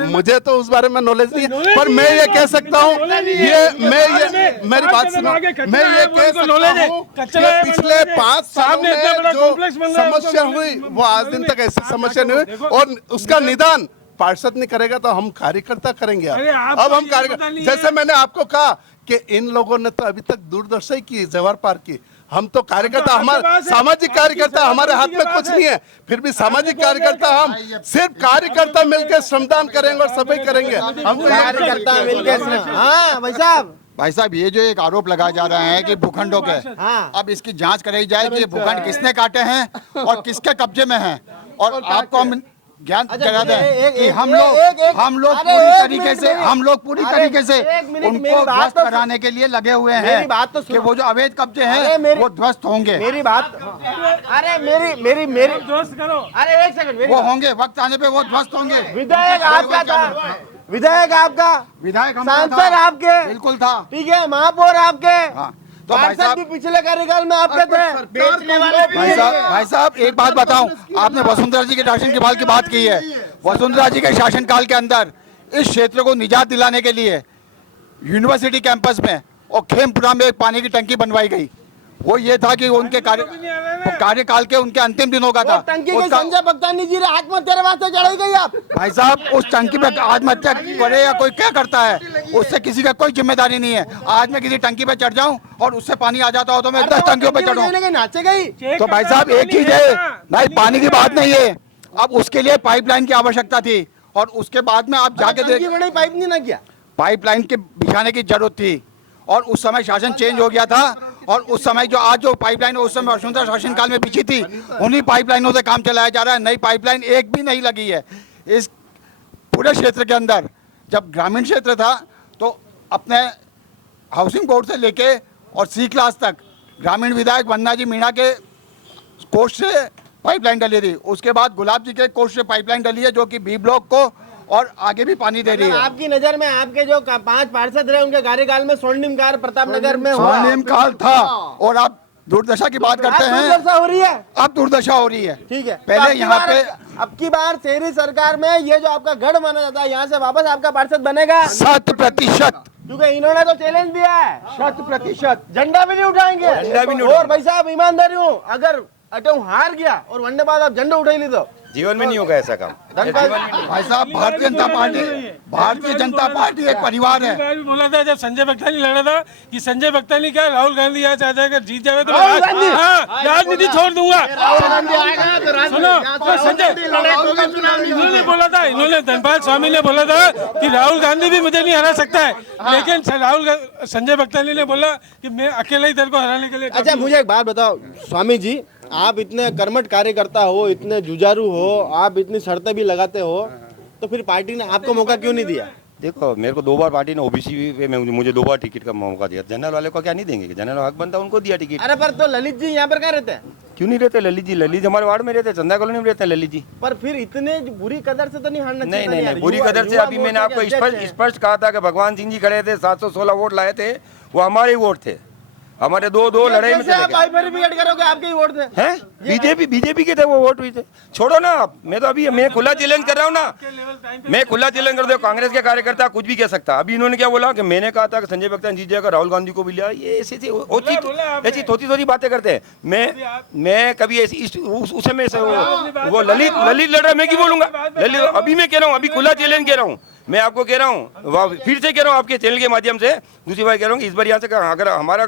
मुझे तो उस बारे में नॉलेज नहीं है, पर मैं ये कह सकता हूँ, मेरी बात सुनो, मैं ये कह सकता हूँ कि पिछले 5 साल में जो समस्या हुई वो आज दिन तक ऐसी समस्या नहीं हुई, और उसका निदान पार्षद नहीं करेगा तो हम कार्यकर्ता करेंगे। अब हम कार्यकर्ता, जैसे मैंने आपको कहा कि इन लोगों ने तो अभी तक दूरदर्शी की, जवाहर पार्क की, हम तो कार्यकर्ता, हमारे सामाजिक कार्यकर्ता, हमारे हाथ में कुछ नहीं है, फिर भी सामाजिक कार्यकर्ता हम सिर्फ कार्यकर्ता मिलकर श्रमदान करेंगे और सभी करेंगे। हम कार्यकर्ता मिलकर। हाँ भाई साहब, ये जो एक आरोप लगाया जा रहा है कि भूखंडों के, अब इसकी जांच कराई जाए कि ये भूखंड किसने काटे हैं और किसके कब्जे में हैं, और आपको हम ज्ञान करा दें कि हम लोग पूरी तरीके से उनको ध्वस्त कराने के लिए लगे हुए हैं कि वो जो अवैध कब्जे हैं वो ध्वस्त होंगे। मेरी बात, अरे मेरी ध्वस्त करो, अरे एक सेकंड, वो होंगे, वक्त आने पे वो ध्वस्त होंगे। विधायक आपका था, विधायक आपका, विधायक सांसद आपके, बिल्कुल था, ठीक है, महापौर आपके, तो भाई साहब भी पिछले कार्यकाल में आपके थे। भाई साहब एक बात बताऊं, आपने वसुंधरा जी के शासन के की बात की है। वसुंधरा जी के शासनकाल के अंदर इस क्षेत्र को निजात दिलाने के लिए यूनिवर्सिटी कैंपस में और खेमपुरा में एक पानी की टंकी बनवाई गई। वो ये था कि उनके कार्यकाल के उनके अंतिम दिनों का था। टंकी के संजय भक्तानी जी ने आत्महत्या वास्ते चढ़ाई गई। आप भाई साहब, उस टंकी पे आत्महत्या करे या कोई क्या करता है, उससे किसी का कोई जिम्मेदारी नहीं है। आज मैं किसी टंकी पे चढ़ जाऊं और उससे पानी आ जाता हो तो मैं 10 टंकियों पे चढ़ूं। नाचे गई तो भाई साहब एक चीज है, भाई पानी की बात नहीं है, अब उसके लिए पाइपलाइन की आवश्यकता थी, और उसके बाद में आप जाके देख, पाइप नहीं ना किया, पाइपलाइन के बिछाने की जरूरत थी, और उस समय शासन चेंज हो गया था, और उस समय जो आज जो पाइपलाइन उस समय वसुंधरा शासनकाल में बिछी थी, उन्हीं पाइपलाइनों से काम चलाया जा रहा है। नई पाइपलाइन एक भी नहीं लगी है इस पूरे क्षेत्र के अंदर। जब ग्रामीण क्षेत्र था तो अपने हाउसिंग बोर्ड से लेके और C क्लास तक ग्रामीण विधायक वन्ना जी मीणा के कोष से पाइपलाइन डली थी। उसके बाद गुलाब जी के कोष से पाइपलाइन डली है, जो कि B ब्लॉक को और आगे भी पानी दे रही है। आपकी नजर में आपके जो 5 पार्षद रहे उनके कार्यकाल में स्वर्णिम काल प्रतापनगर में हुआ, स्वर्णिम काल था, और आप दुर्दशा की बात करते हैं। दुर्दशा हो रही है, अब दुर्दशा हो रही है, ठीक है। पहले यहाँ पे अब की बार शहरी सरकार में ये जो आपका गढ़ माना जाता है, यहाँ से वापस आपका पार्षद बनेगा 100%, क्योंकि इन्होंने तो चैलेंज दिया है 100%। झंडा भी नहीं उठाएंगे। और भाई साहब ईमानदारी हूँ, अगर अटम हार गया और वनडे बाद आप झंडा उठा ली तो जीवन में नहीं होगा ऐसा काम। भाई साहब, भारतीय जनता पार्टी एक परिवार है। बोला था जब संजय भक्तानी लड़ा था कि संजय भक्तानी क्या राहुल गांधी यहाँ चाहता है, अगर जीत जाए तो राजनीति छोड़ दूंगा। सुनो, संजय इन्होंने बोला था, इन्होंने धनपाल स्वामी ने बोला था कि राहुल गांधी भी मुझे नहीं हरा सकता है, लेकिन संजय भक्तानी ने बोला कि मैं अकेला ही तेरे को हराने के लिए। अच्छा मुझे एक बात बताओ स्वामी जी, आप इतने कर्मठ कार्यकर्ता हो, इतने जुझारू हो, आप इतनी शर्तें भी लगाते हो, तो फिर पार्टी ने आपको मौका क्यों नहीं दिया? देखो, मेरे को 2 बार पार्टी ने ओबीसी पे मुझे 2 बार टिकट का मौका दिया। जनरल वाले को क्या नहीं देंगे? जनरल हक बनता उनको दिया टिकट। अरे पर तो ललित जी यहाँ पर क्या रहते हैं? क्यों नहीं रहते ललित जी? ललित हमारे वार्ड में रहते, चंदा कॉलोनी में रहते हैं ललित जी। पर फिर इतने बुरी कदर से तो नहीं हारना चाहिए। नहीं, बुरी कदर से अभी मैंने आपको स्पष्ट कहा था कि भगवान सिंह जी खड़े थे, 716 वोट लाए थे, वो हमारे वोट थे, हमारे 2 लड़ाई में। आप वेरीफिकेट करोगे आपके ही वोट थे? बीजेपी के थे वो वोट हुई थे। छोड़ो ना आप, मैं तो अभी मैं खुला चैलेंज कर रहा हूँ ना, मैं खुला चैलेंज कर रहा हूँ। कांग्रेस के कार्यकर्ता कुछ भी कह सकता। अभी इन्होंने क्या बोला कि मैंने कहा था कि संजय भक्तानी जीत जाएगा, राहुल गांधी को भी लिया। ये ऐसी ऐसी थोड़ी बातें करते हैं। मैं कभी ऐसी उस समय से वो ललित लड़ रहा, मैं क्यों बोलूंगा ललित? अभी मैं कह रहा हूँ, अभी खुला चैलेंज कह रहा हूँ, मैं आपको कह रहा हूँ, फिर से कह रहा हूँ आपके चैनल के माध्यम से। दूसरी बार कह रहा हूँ कि इस बार यहाँ से अगर हमारा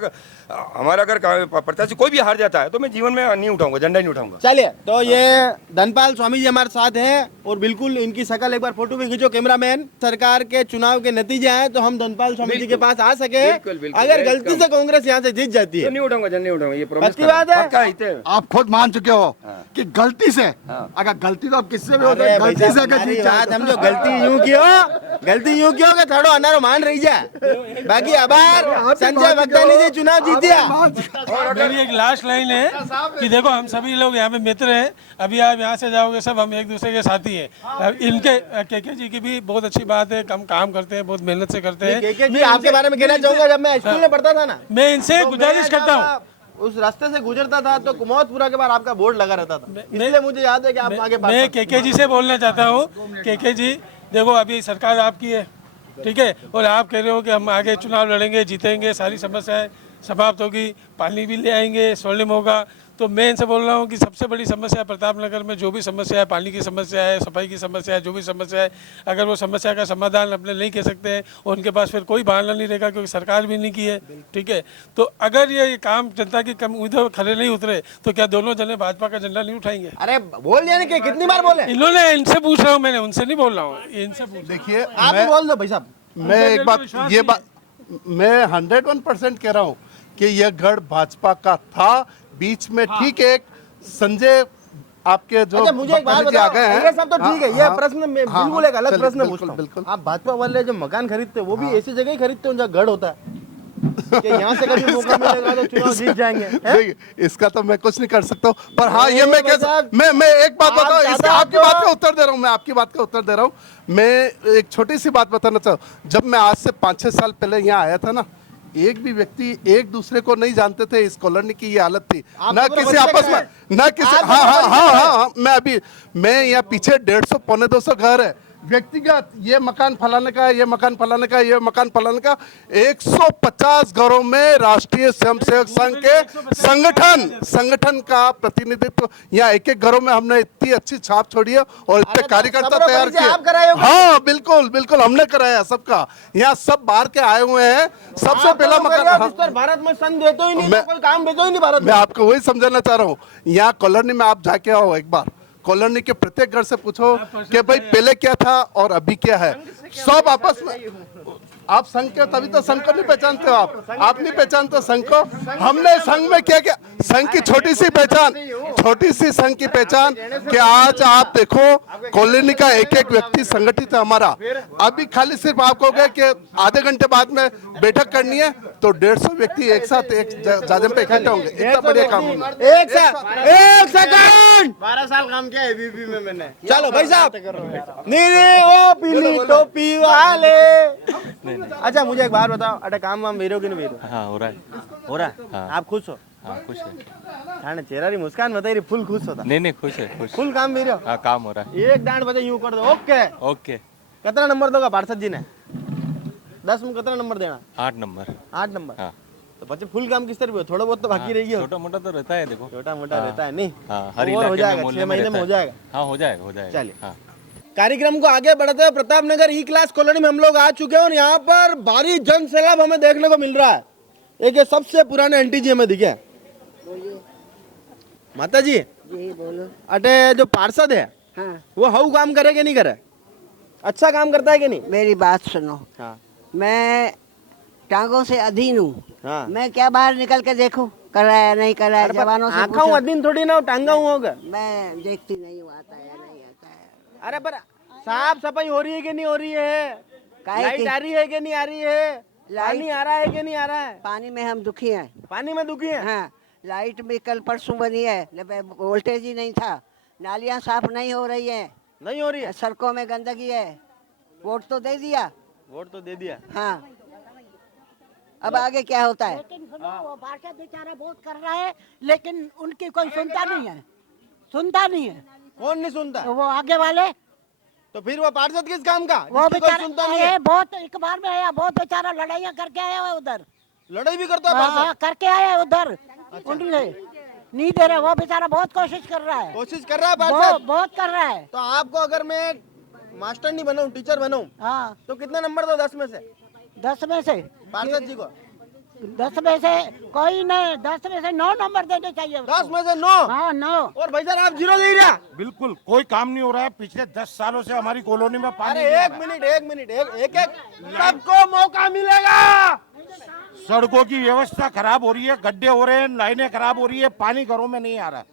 अगर प्रत्याशी कोई भी हार जाता है तो मैं जीवन में नहीं उठाऊंगा, झंडा नहीं उठाऊंगा। चलिए, तो ये धनपाल स्वामी जी हमारे साथ हैं और बिल्कुल इनकी शकल एक बार फोटो भी खींचो कैमरामैन। सरकार के चुनाव के नतीजे आए तो हम धनपाल स्वामी जी के पास आ सके। अगर गलती से कांग्रेस यहाँ से जीत जाती है नहीं उठाऊंगा, झंडा नहीं उठाऊंगा, ये पक्की बात है। आप खुद मान चुके हो कि गलती से, अगर गलती तो आप किससे भी होते हैं, गलती से अगर जीत जाए, समझो गलती यूं क्यों कि थोड़ा अनारो मान रही जाए। बाकी आभार, संजय भक्तानी जी चुनाव जीतिया। और मेरी एक लास्ट लाइन है कि देखो हम सभी लोग यहाँ पे मित्र हैं। अभी आप यहाँ से जाओगे सब हम एक दूसरे के साथी हैं। इनके केके जी की भी बहुत अच्छी बात है, कम काम करते हैं, बहुत मेहनत से करते हैं। केके जी आपके बारे में कहना चाहूंगा, जब मैं स्कूल में पढ़ता था ना, मैं इनसे गुजारिश करता हूँ, उस रास्ते से गुजरता था तो कुमौतपुरा के बाद आपका बोर्ड लगा रहता था, इसलिए मुझे याद है कि आप आगे। मैं केके जी से बोलना चाहता हूँ, केके जी देखो अभी सरकार आपकी है, ठीक है, और आप कह रहे हो कि हम आगे चुनाव लड़ेंगे, जीतेंगे, सारी समस्याएं समाप्त होगी, पानी भी ले आएंगे, स्वर्णिम होगा। तो मैं इनसे बोल रहा हूँ कि सबसे बड़ी समस्या प्रतापनगर में जो भी समस्या है, पानी की समस्या है, सफाई की समस्या है, जो भी समस्या है, अगर वो समस्या का समाधान अपने नहीं कह सकते हैं और उनके पास फिर कोई बहाना नहीं रहेगा क्योंकि सरकार भी नहीं की है, ठीक है। तो अगर ये काम जनता की कम उम्मीदों खड़े नहीं उतरे तो क्या दोनों जने भाजपा का झंडा नहीं उठाएंगे? अरे बोल दिया कि कितनी बार बोले इन्होंने, इनसे पूछ रहा हूँ, मैंने उनसे नहीं बोल रहा हूँ, इनसे पूछ। देखिए आप बोल दो भाई साहब। मैं एक बात, ये बात मैं 101% कह रहा हूँ कि यह गढ़ भाजपा का था। बीच में ठीक एक संजय आपके जो अच्छा, मुझे एक बात बताओ, आ गए हैं सब तो ठीक है, यह प्रश्न मैं बिल्कुल एक अलग प्रश्न पूछता हूं। बिल्कुल। आप भाजपा वाले जो मकान खरीदते हैं वो भी ऐसी जगह ही खरीदते हो जहाँ गढ़ होता है कि यहाँ से कभी मौका मिलेगा तो चुनाव जीत जाएंगे। इसका तो मैं कुछ नहीं कर सकता हूँ, पर हाँ ये मैं एक बात बताऊँ, आपकी बात का उत्तर दे रहा हूँ, मैं आपकी बात का उत्तर दे रहा हूँ। मैं एक छोटी सी बात बताना चाहूँ। जब मैं आज से 5-6 साल पहले यहाँ आया था ना, एक भी व्यक्ति एक दूसरे को नहीं जानते थे। इस कॉलोनी की ये हालत थी, ना किसी आपस में, ना किसी। हाँ, मैं यहाँ पीछे 150 पौने 200 घर है व्यक्तिगत, ये मकान फलाने का, ये मकान फलाने का, ये मकान फलाने का। 150 घरों में राष्ट्रीय स्वयंसेवक संघ के संगठन का प्रतिनिधित्व। यहाँ एक एक घरों में हमने इतनी अच्छी छाप छोड़ी है और इतने कार्यकर्ता तैयार किए। हाँ बिल्कुल हमने कराया सबका। यहाँ सब बाहर के आए हुए हैं। सबसे पहला मकान भारत में संघ देते ही नहीं, कोई काम देते ही नहीं भारत में। मैं आपको वही समझाना चाह रहा हूँ। यहाँ कॉलोनी में आप जाके आओ एक बार, कॉलोनी के प्रत्येक घर से पूछो कि भाई पहले क्या था और अभी क्या है। सब आपस में, आप संघ के, तभी तो संघ को नहीं पहचानते हो आप नहीं पहचानते संघ को। हमने संघ में क्या संघ की छोटी सी संघ की पहचान कि आज आप देखो कॉलोनी का एक एक व्यक्ति संगठित है हमारा। अभी खाली सिर्फ आप कहोगे कि आधे घंटे बाद में बैठक करनी है तो 150 व्यक्ति एक साथ एक जाजम पे इकट्ठे होंगे। इतना बढ़िया काम होगा। एक सेकंड 12 साल काम किया एबीपी में मैंने। चलो भाई साहब, नीले ओ पीली टोपी वाले। अच्छा मुझे एक बात बताओ, अरे काम वाम वेरो कि नहीं वेरो? हाँ हो रहा है। हाँ। आप खुश हो? हाँ खुश है। थाने चेहरा री मुस्कान बताई रही, फुल खुश होता। नहीं खुश है, खुश। फुल काम वेरो? हाँ काम हो रहा है। एक डांट बजे यूं कर दो। ओके। कितना नंबर दोगा पार्षद जी ने? 10 में कितना नंबर देना? 8 नंबर। 8 नंबर। हाँ। तो बच्चे फुल काम किस तरह थोड़ा बहुत तो बाकी रहेगी। छोटा मोटा तो रहता है, देखो छोटा मोटा रहता है नहीं। हर हो जाएगा, 6 महीने में हो जाएगा। हाँ हो जाएगा। चलिए कार्यक्रम को आगे बढ़ते हुए प्रतापनगर ई क्लास कॉलोनी में हम लोग आ चुके हैं और यहाँ पर भारी जन सैलाब हमें देखने को मिल रहा है। एक ये सबसे पुराने आंटी जी हमें दिखे। माता जी बोलो। अटे जो पार्षद है हाँ। वो हाउ काम करे कि नहीं करे? अच्छा काम करता है कि नहीं? मेरी बात सुनो। हाँ। मैं टांगों से अधीन हूँ। हाँ। मैं क्या बाहर निकल के देखूं कराया नहीं कराया, जवानों से आँखों अधीन थोड़ी ना टांगा हूँ होगा। मैं देखती नहीं हूँ आता है नहीं आता है। अरे पर साफ सफाई हो रही है कि नहीं हो रही है? लाइट आ रही है कि नहीं आ रही है? पानी आ रहा है कि नहीं आ रहा है? पानी में हम दुखी हैं। पानी में दुखी है? हाँ। लाइट भी कल परसों बनी है, वोल्टेज ही नहीं था। नालियाँ साफ नहीं हो रही है। नहीं हो रही है? सड़कों में गंदगी है। वोट तो दे दिया। वोट तो दे दिया। हाँ। अब आगे क्या होता है? लेकिन सुनो, वो पार्षद बेचारा बहुत कर रहा है, लेकिन उनकी कोई सुनता नहीं है, सुनता नहीं है। कौन नहीं सुनता? वो आगे वाले। तो फिर वो पार्षद किस काम का? वो जिसकी कोई सुनता नहीं है। बहुत एक बार में आया, बहुत बेचारा लड़ाइयाँ करके आया है उधर। लड़ाई भी करता है हाँ, पार्षद? करके आया है उधर। उनसे नहीं दे रहे, वो बेचारा बहुत कोशिश कर रहा है। कोशिश कर रहा है पार्षद? बहुत कर रहा है। तो आपको अगर मैं मास्टर नहीं बनाऊं, टीचर बनाऊं, हाँ, तो कितना नंबर दो 10 में से? 10 में से पार्षद जी को 10 में से कोई नहीं, 10 में से 9 नंबर देने चाहिए। 10 में से 9? हाँ, 9। और भाई साहब आप 0 दे रहा? बिल्कुल कोई काम नहीं हो रहा है। पिछले 10 सालों से हमारी कॉलोनी में पानी। अरे एक मिनट, एक सबको मौका मिलेगा। सड़कों की व्यवस्था खराब हो रही है, गड्ढे हो रहे हैं, लाइनें खराब हो रही है, पानी घरों में नहीं आ रहा,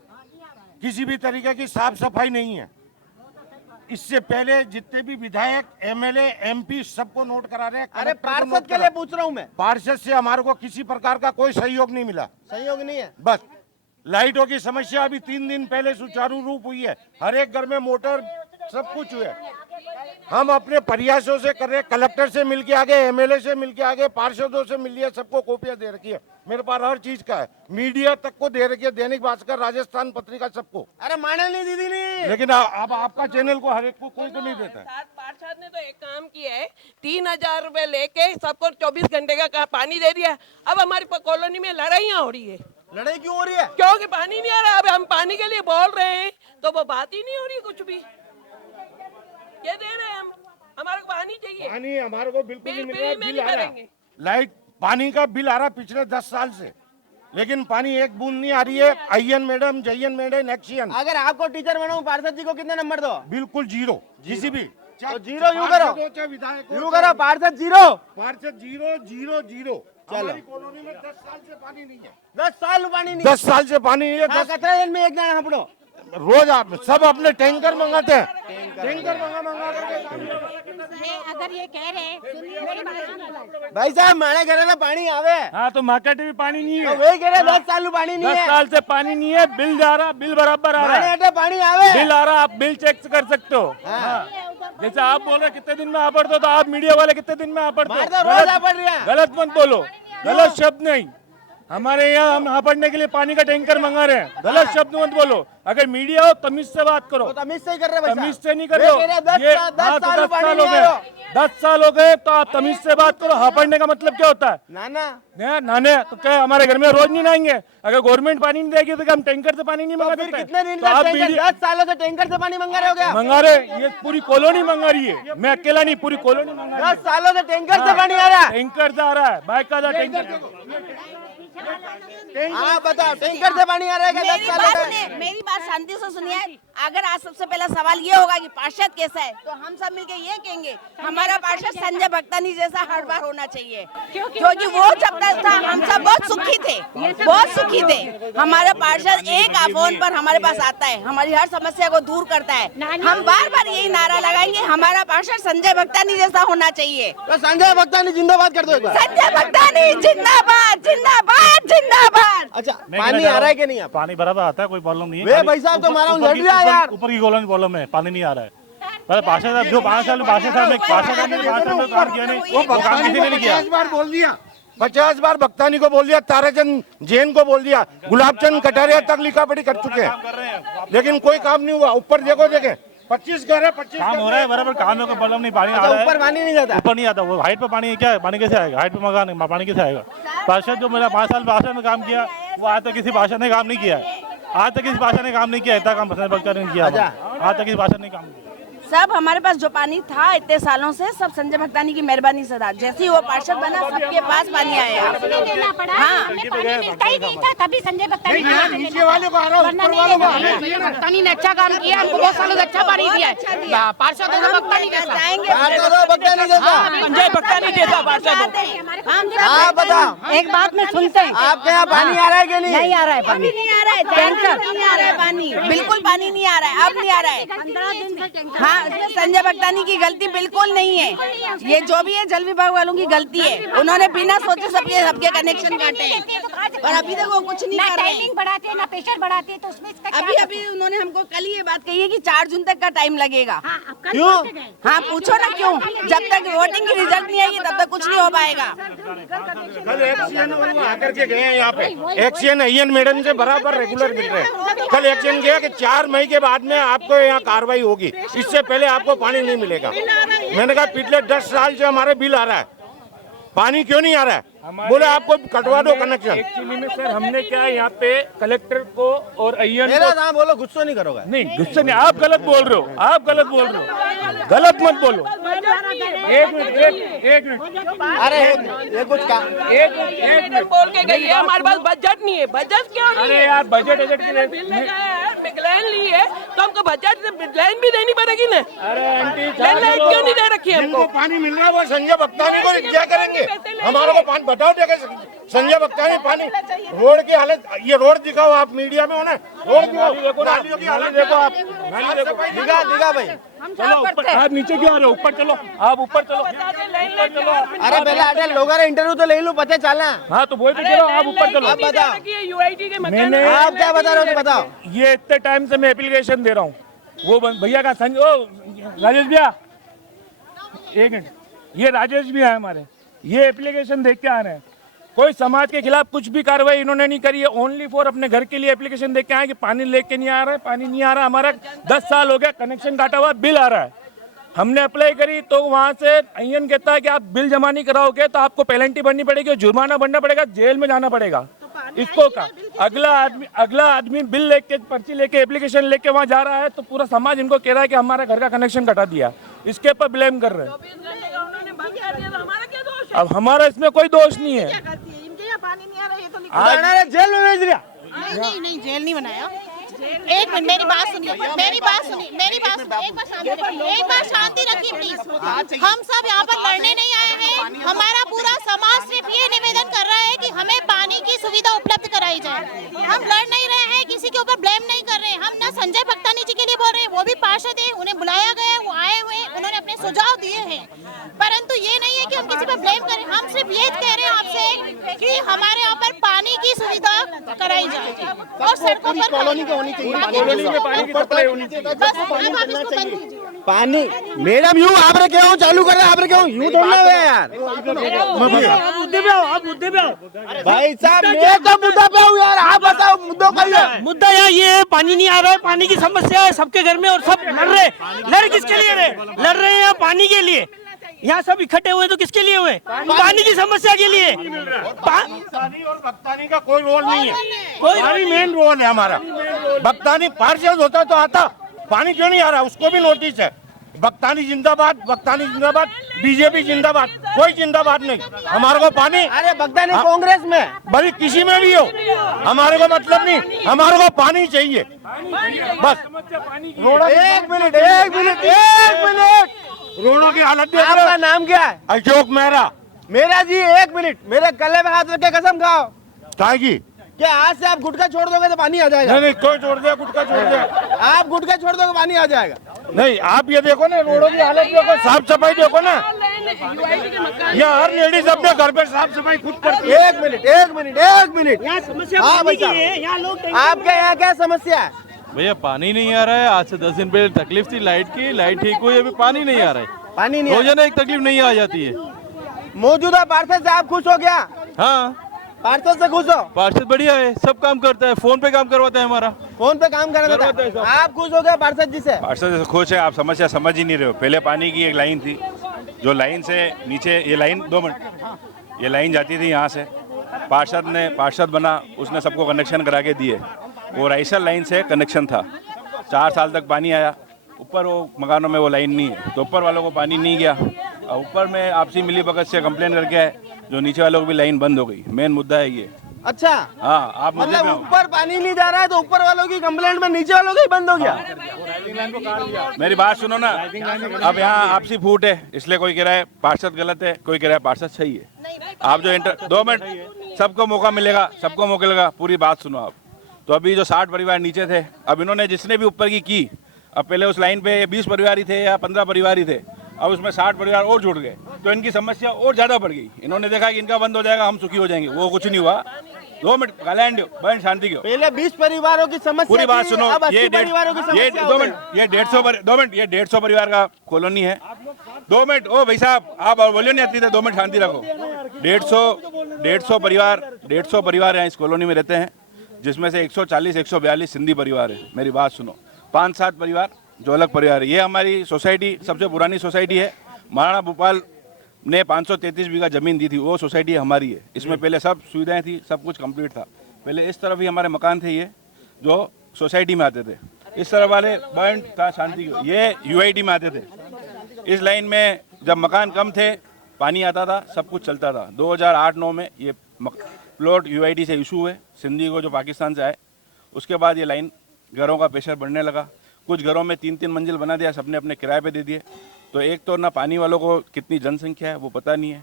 किसी भी तरीके की साफ सफाई नहीं है। इससे पहले जितने भी विधायक, एमएलए, एमपी सबको नोट करा रहे हैं। अरे पार्षद के लिए पूछ रहा हूँ मैं। पार्षद से हमारे को किसी प्रकार का कोई सहयोग नहीं मिला। सहयोग नहीं है? बस लाइटों की समस्या अभी 3 दिन पहले सुचारू रूप हुई है, हर एक घर में मोटर सब कुछ हुआ है। हम अपने प्रयासों से कर रहे, कलेक्टर से मिलके आगे, एमएलए से मिलके आगे, पार्षदों से मिल लिया, सबको कॉपियां दे रखी है, मेरे पास हर चीज का है, मीडिया तक को दे रखी है, दैनिक भास्कर, राजस्थान पत्रिका, सबको। अरे माने नहीं दीदी नहीं, लेकिन अब आपका चैनल को हर एक को कोई तो नहीं देता है। पार्षद ने तो एक काम किया है, 3000 रुपए लेके सबको 24 घंटे का पानी दे दिया। अब हमारी कॉलोनी में लड़ाइयाँ हो रही है। लड़ाई क्यों हो रही है? क्योंकि पानी नहीं आ रहा। अब हम पानी के लिए बोल रहे हैं तो वो बात ही नहीं हो रही कुछ भी। ये दे रहे हैं हम, हमारे को पानी चाहिए। पानी हमारे को बिल्कुल नहीं मिल रहा है, बिल बिल आ रहा भरेंगे। है, लाइट पानी का बिल आ रहा पिछले 10 साल से, लेकिन पानी एक बूंद नहीं आ रही है। अय्यन मैडम, जयन मैडम, एक्शन। अगर आपको टीचर बनाऊं, पार्षद जी को कितने नंबर दो? बिल्कुल 0, किसी भी। तो 0 यूं करो, पार्षद 0, पार्षद 0, 0, 0। चलो। हमारी कॉलोनी में 10 साल से पानी नहीं है। 10 साल पानी नहीं? 10 साल से पानी नहीं है। 10 दिन में एक जना हपड़ो रोज आप सब अपने टैंकर मंगाते हैं, टैंकर मंगा अगर ये कह रहे हैं, मेरी बात सुनो। भाई साहब माने कह रहे पानी आवे। हाँ, तो मार्केट में पानी नहीं तो है। वही कह रहे 10 साल पानी नहीं है। 10 साल से पानी नहीं है, बिल जा रहा, बिल बराबर आ रहा है, माने पानी आवे, बिल आ रहा, आप बिल चेक कर सकते हो। हाँ। जैसे आप बोल रहे कितने दिन में आ पड़ते हो, तो आप मीडिया वाले कितने दिन में आ पड़ते हो? गलत मत बोलो, गलत शब्द नहीं। हमारे यहाँ हम हापड़ने के लिए पानी का टैंकर मंगा रहे हैं, गलत शब्द मत बोलो। अगर मीडिया हो तमीज से बात करो। तमीज से ही कर रहे, तमीज से नहीं कर रहे हो। ये 10 साल हो गए, 10 साल हो गए, तो आप तमीज से बात करो। हापड़ने का मतलब क्या होता है? नाने तो क्या हमारे घर में रोज नहीं नहाएंगे? अगर गवर्नमेंट पानी नहीं देगी तो हम टैंकर से पानी नहीं मंगा सकते? कितने दिन से 10 सालों से टैंकर से पानी मंगा रहे हो? क्या मंगा रहे? ये पूरी कॉलोनी मंगा रही है, मैं अकेला नहीं, पूरी कॉलोनी मंगा रही है। 10 सालों से टैंकर से पानी आ रहा है। टैंकर से आ रहा है, बाइक का टैंकर। आप बताओ, टैंकर से पानी आ रहा है क्या? 10 सालों से? मेरी बात शांति से सुनिए। अगर आज सबसे पहला सवाल ये होगा कि पार्षद कैसा है, तो हम सब मिलके ये कहेंगे हमारा पार्षद संजय भक्तानी जैसा हर बार होना चाहिए, क्योंकि वो जब तक था हम सब बहुत सुखी थे, बहुत सुखी थे। हमारा पार्षद एक फोन पर हमारे पास आता है, हमारी हर समस्या को दूर करता है। हम बार बार यही नारा लगाएंगे, हमारा पार्षद संजय भक्तानी जैसा होना चाहिए। तो संजय भक्तानी जिंदाबाद कर दो एक बार। संजय भक्तानी जिंदाबाद, जिंदाबाद, जिंदाबाद। अच्छा, पानी आ रहा है कि नहीं? पानी बराबर आता है, कोई प्रॉब्लम नहीं है। भाई साहब तो हमारा लड़ रहा है यार, ऊपर की कॉलोनी प्रॉब्लम है, पानी नहीं आ रहा है। पार्षद साहब जो 5 साल में काम किया नहीं, वो काम किसी ने नहीं किया। 50 बार बोल दिया, 50 बार भक्तानी को बोल दिया, ताराचंद जैन को बोल दिया, गुलाबचंद कटारिया तक लिखा पढ़ी कर चुके हैं, लेकिन कोई काम नहीं हुआ। ऊपर देखो, देखे 25 घर है, 25 काम हो रहा है बराबर, काम में कोई प्रॉब्लम नहीं। पानी आ रहा है, ऊपर पानी नहीं जाता, ऊपर नहीं आता। वो हाइट पे पानी क्या है? पानी कैसे आएगा? हाइट पे मगा नहीं, पानी कैसे आएगा? पार्षद जो मेरा 5 साल भाषा में काम किया, वो आज तक किसी भाषा ने काम नहीं किया है। आज तक किसी भाषा ने काम नहीं किया, इतना काम संजय भक्तानी ने किया। आज तक किसी भाषा ने काम किया। सब हमारे पास जो पानी था इतने सालों से, सब संजय भक्तानी की मेहरबानी से था। जैसे ही वो पार्षद बना, सबके पास पानी आया। हाँ, मिलता ही नहीं था, तभी संजय भक्तानी नीचे वाले को आ रहा है, ऊपर वालों को आ रहा है। भक्तानी ने अच्छा काम किया, हमको बहुत सालों से अच्छा पानी दिया है। पार्षद भक्तानी कैसा? संजय भक्तानी जैसा पार्षद। आप बताओ, एक बात में सुनते हैं, आपके यहाँ पानी आ रहा है कि नहीं? नहीं आ रहा है पानी, नहीं आ रहा है, टैंकर नहीं आ रहा है पानी, बिल्कुल पानी नहीं आ रहा है, अब नहीं आ रहा है। 15 दिन से टैंकर। हाँ, संजय भक्तानी की गलती बिल्कुल नहीं है, ये जो भी है जल विभाग वालों की गलती है। उन्होंने बिना सोचे सबके कनेक्शन काटे हैं। और अभी तक वो कुछ नहीं कर रहे हैं। बढ़ाते हैं ना प्रेशर बढ़ाते हैं, तो उसमें इसका अभी उन्होंने हमको कल ही ये बात कही है कि 4 जून तक का टाइम लगेगा। क्यों? हाँ पूछो ना क्यों, जब तक वोटिंग की रिजल्ट नहीं आएगी तब तक कुछ नहीं हो पाएगा। कल एक्सीएन आकर के गए हैं यहाँ पे, एक्सीएन अय्यन मैडम से बराबर रेगुलर मिल रहे हैं। कल एक्सीएन गया कि 4 मई के बाद में आपको यहाँ कार्रवाई होगी, इससे पहले आपको पानी नहीं मिलेगा। मैंने कहा पिछले 10 साल से हमारे बिल आ रहा है, पानी क्यों नहीं आ रहा है? बोले आपको कटवा दो कनेक्शन। एक्चुअली में सर हमने क्या है यहाँ पे कलेक्टर को और अय्यन मेरा नाम बोलो, गुस्सा नहीं करोगे? नहीं गुस्से नहीं, आप गलत बोल रहे हो, आप गलत बोल रहे हो, गलत मत बोलो। एक मिनट अरे ये कुछ का एक मिनट बोल के गई है हमारे पास बजट नहीं है। बजट क्यों नहीं अरे यार बजट के लिए बिगलाइन ली है तो हमको बजट बिगलाइन भी देनी पड़ेगी ना। अरे आंटी क्यों नहीं दे रखी है हमको? जिनको पानी मिल रहा है वो संजय भक्तानी को क्या करेंगे? हमारे को पानी बताओ देगा संजय भक्तानी पानी। रोड की हालत, ये रोड दिखाओ आप, मीडिया में हो ना, रोड दिखाओ, नालियों की हालत देखो आप, दिखा भाई। चलो ऊपर, आप नीचे क्यों आ रहे हो? ऊपर चलो, आप ऊपर चलो, अरे पहले आटे लोगों इंटरव्यू तो ले लो, पता चलना। हाँ तो बोल तो चलो, आप ऊपर चलो। आप बताओ, मैंने आप क्या बता रहे हो बताओ। ये इतने टाइम से मैं एप्लीकेशन दे रहा हूँ, वो भैया का राजेश भैया, एक मिनट, ये राजेश भी है हमारे, ये एप्लीकेशन देख के आ रहे हैं। कोई समाज के खिलाफ कुछ भी कार्रवाई इन्होंने नहीं करी है, ओनली फॉर अपने घर के लिए एप्लीकेशन देख के आए कि पानी लेके नहीं आ रहा है, पानी नहीं आ रहा। हमारा 10 साल हो गया, कनेक्शन काटा हुआ, बिल आ रहा है। हमने अप्लाई करी तो वहाँ से अय्यन कहता है कि आप बिल जमा नहीं कराओगे तो आपको पेनल्टी भरनी पड़ेगी और जुर्माना भरना पड़ेगा, जेल में जाना पड़ेगा। इसको का अगला आदमी बिल लेके, पर्ची लेके, एप्लीकेशन लेके वहाँ जा रहा है तो पूरा समाज इनको कह रहा है कि हमारा घर का कनेक्शन कटा दिया, इसके ऊपर ब्लेम कर रहे हैं। अब हमारा इसमें कोई दोष नहीं है। जेल में भेज दिया। नहीं जेल नहीं बनाया। एक मिनट मेरी बात सुनिए, मेरी बात सुनिए, एक बार शांति रखिए प्लीज। हम सब यहाँ पर लड़ने नहीं आए हैं, हमारा पूरा समाज सिर्फ ये निवेदन कर रहा है कि हमें पानी की सुविधा उपलब्ध कराई जाए। हम लड़ नहीं रहे हैं, किसी के ऊपर ब्लेम नहीं कर रहे हैं। हम ना संजय भक्तानी जी के लिए बोल रहे हैं, वो भी पार्षद है, उन्हें बुलाया गया है, वो आए हुए हैं, उन्होंने अपने सुझाव दिए हैं, परंतु ये नहीं है कि हम किसी पर ब्लेम करें। हम सिर्फ ये कह रहे हैं आपसे कि हमारे यहाँ पर पानी की सुविधा कराई जाए और सड़कों पर कॉलोनी के होनी चाहिए, कॉलोनी में पानी की सप्लाई होनी चाहिए। पानी मैडम यूं आप रखे हो चालू कर रहे हैं, आप रखे हो यूं थोड़ा है यार। मुद्दे पे आओ, आप मुद्दे पे आओ। भाई साहब मैं तो मुद्दा पे हूँ यार, आप बताओ मुद्दा क्या है? मुद्दा यार ये है, पानी नहीं आ रहा है, पानी की समस्या है सबके घर में और सब लड़ किसके लिए लड़ रहे हैं? पानी के लिए। यहाँ सब इकट्ठे हुए तो किसके लिए हुए? पानी की समस्या के लिए। भक्तानी और भक्तानी का कोई रोल नहीं है, कोई मेन रोल है हमारा। भक्तानी पार्षद होता तो आता, पानी क्यों नहीं आ रहा? उसको भी नोटिस है। भक्तानी जिंदाबाद, भक्तानी जिंदाबाद, बीजेपी जिंदाबाद, कोई जिंदाबाद नहीं। हमारे को पानी, अरे भक्तानी कांग्रेस में भले किसी में भी हो, हमारे को मतलब नहीं, हमारे को पानी चाहिए बस। एक मिनट रोडों की हालत देख आपका रहे हो? नाम क्या है? अशोक मेहरा। मेरा जी एक मिनट, मेरे गले में हाथ रख के कसम खाओ ताकि क्या आज से आप गुटखा छोड़ दोगे तो पानी आ जाएगा? नहीं कोई छोड़ दिया, गुटखा छोड़ दिया। आप गुटखा छोड़ दोगे पानी आ जाएगा? नहीं आप ये देखो ना, रोडों की हालत देखो, साफ सफाई देखो ना। यहाँ हर लेडीज अपने घर पे साफ सफाई खुद करती है। एक मिनट हाँ बच्चा, आपके यहाँ क्या समस्या है? भैया पानी नहीं आ रहा है, आज से 10 दिन पहले तकलीफ थी लाइट की, लाइट ठीक हुई, अभी पानी नहीं आ रहा है। पानी नहीं, रोजाना एक तकलीफ नहीं आ जाती है। मौजूदा पार्षद से आप खुश हो गया? हाँ पार्षद से खुश हो? पार्षद बढ़िया है, सब काम करता है, फोन पे काम करवाता है, हमारा फोन पे काम करवाता है। आप खुश हो गए पार्षद जी से? पार्षद से खुश है। आप समस्या समझ ही नहीं रहे हो। पहले पानी की एक लाइन थी, जो लाइन से नीचे ये लाइन 2 मिनट ये लाइन जाती थी यहाँ से, पार्षद बना, उसने सबको कनेक्शन करा के दिए। वो राइसर लाइन से कनेक्शन था, 4 साल तक पानी आया। ऊपर वो मकानों में वो लाइन नहीं है तो ऊपर वालों को पानी नहीं गया। और ऊपर में आपसी मिली भगत से कंप्लेन करके आए, जो नीचे वालों को भी लाइन बंद हो गई। मेन मुद्दा है ये। अच्छा हाँ, आप मतलब ऊपर पानी नहीं जा रहा है तो ऊपर वालों की कंप्लेंट में नीचे वालों का ही बंद हो गया। मेरी बात सुनो ना, अब यहाँ आपसी फूट है, इसलिए कोई कह रहा है पार्षद गलत है, कोई कह रहा है पार्षद सही है। आप जो 2 मिनट सबको मौका मिलेगा, सबको मौका मिलेगा, पूरी बात सुनो आप। तो अभी जो 60 परिवार नीचे थे, अब इन्होंने जिसने भी ऊपर की, अब पहले उस लाइन पे 20 परिवार ही थे या 15 परिवार ही थे, अब उसमें 60 परिवार और जुड़ गए, तो इनकी समस्या और ज़्यादा बढ़ गई। इन्होंने देखा कि इनका बंद हो जाएगा, हम सुखी हो जाएंगे, वो कुछ नहीं हुआ। 2 मिनट कल्याण बहन शांति क्यों पहले 20 परिवारों की समस्या पूरी बात थी, सुनो। अब 80 ये परिवारों की समस्या ये हो 2 गई। मिनट ये 150 परिवार का कॉलोनी है। 2 मिनट ओ भाई साहब आप बोलिए नहीं आती थे, 2 मिनट शांति रखो। 150 परिवार यहाँ इस कॉलोनी में रहते हैं, जिसमें से 140-142 सिंधी परिवार है। मेरी बात सुनो, 5-7 परिवार जो अलग परिवार है। ये हमारी सोसाइटी सबसे पुरानी सोसाइटी है। महाराणा भूपाल ने 533 बीघा जमीन दी थी, वो सोसाइटी हमारी है। इसमें पहले सब सुविधाएं थी, सब कुछ कंप्लीट था। पहले इस तरफ ही हमारे मकान थे, ये जो सोसाइटी में आते थे। इस तरफ वाले बर्न था शांति, ये यूआईडी में आते थे। इस लाइन में जब मकान कम थे, पानी आता था, सब कुछ चलता था। 2008-9 में ये प्लॉट यूआईडी से इशू हुए सिंधी को, जो पाकिस्तान से आए। उसके बाद ये लाइन घरों का प्रेशर बढ़ने लगा। कुछ घरों में 3-3 मंजिल बना दिया, सबने अपने किराए पे दे दिए। तो एक तो ना पानी वालों को कितनी जनसंख्या है वो पता नहीं है।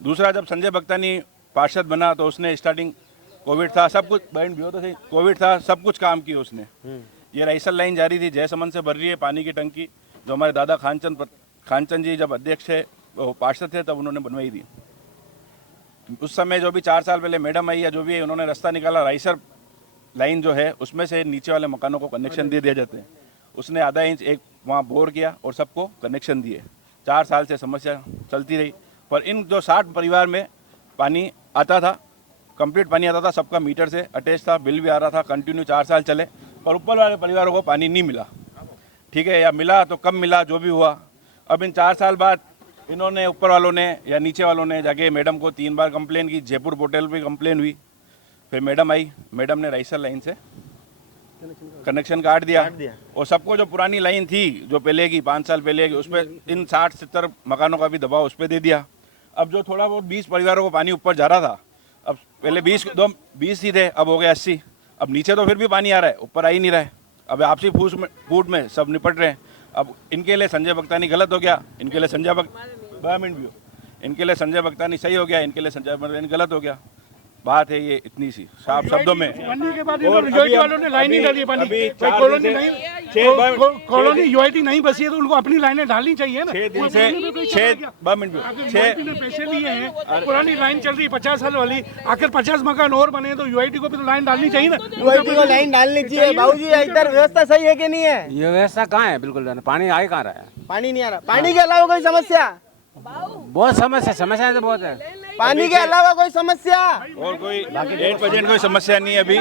दूसरा, जब संजय भक्तानी पार्षद बना तो उसने स्टार्टिंग कोविड था, सब कुछ बहन भी हो तो सही, कोविड था, सब कुछ काम किया उसने। ये राइसल लाइन जारी थी, जयसमंद से भर रही है पानी की टंकी, जो हमारे दादा खानचंद जी जब अध्यक्ष थे, वो पार्षद थे, तब उन्होंने बनवाई थी। उस समय जो भी 4 साल पहले मैडम आई या जो भी है, उन्होंने रास्ता निकाला। राइसर लाइन जो है उसमें से नीचे वाले मकानों को कनेक्शन दे दिए जाते हैं। उसने आधा इंच एक वहाँ बोर किया और सबको कनेक्शन दिए। 4 साल से समस्या चलती रही, पर इन जो 60 परिवार में पानी आता था, कंप्लीट पानी आता था, सबका मीटर से अटैच था, बिल भी आ रहा था, कंटिन्यू 4 साल चले, पर ऊपर वाले परिवारों को पानी नहीं मिला। ठीक है, या मिला तो कम मिला, जो भी हुआ। अब इन 4 साल बाद इन्होंने, ऊपर वालों ने या नीचे वालों ने जाके मैडम को 3 बार कंप्लेन की। जयपुर पोर्टल पर कंप्लेन हुई, फिर मैडम आई, मैडम ने राइसर लाइन से कनेक्शन काट दिया। और सबको जो पुरानी लाइन थी, जो पहले की 5 साल पहले की, उस पर इन 60-70 मकानों का भी दबाव उस पर दे दिया। अब जो थोड़ा बहुत 20 परिवारों को पानी ऊपर जा रहा था, अब पहले 20 ही थे, अब हो गया 80। अब नीचे तो फिर भी पानी आ रहा है, ऊपर आ ही नहीं रहा है। अब आपसी फूट में सब निपट रहे हैं। अब इनके लिए संजय भक्तानी गलत हो गया, इनके लिए इनके लिए संजय भक्तानी सही हो गया, इनके लिए संजय भक्तानी गलत हो गया। बात है ये इतनी सी साफ शब्दों में। के बाद वालों ने लाइन नहीं डाली, कॉलोनी यूआईडी नहीं बसी है, तो उनको अपनी लाइनें डालनी चाहिए ना। 6 दिन से 6 पैसे लिए हैं, पुरानी लाइन चल रही है 50 साल वाली, आखिर 50 मकान और बने तो यूआईडी को भी तो लाइन डालनी चाहिए ना। यूआईडी को लाइन डालनी चाहिए। बाबूजी, इधर व्यवस्था सही है कि नहीं है? ये व्यवस्था कहाँ है? बिल्कुल पानी आ ही कहाँ रहा है? पानी नहीं आ रहा। पानी के अलावा कोई समस्या? बहुत समस्या तो बहुत है। पानी के अलावा कोई समस्या? और कोई 8% कोई समस्या नहीं है अभी।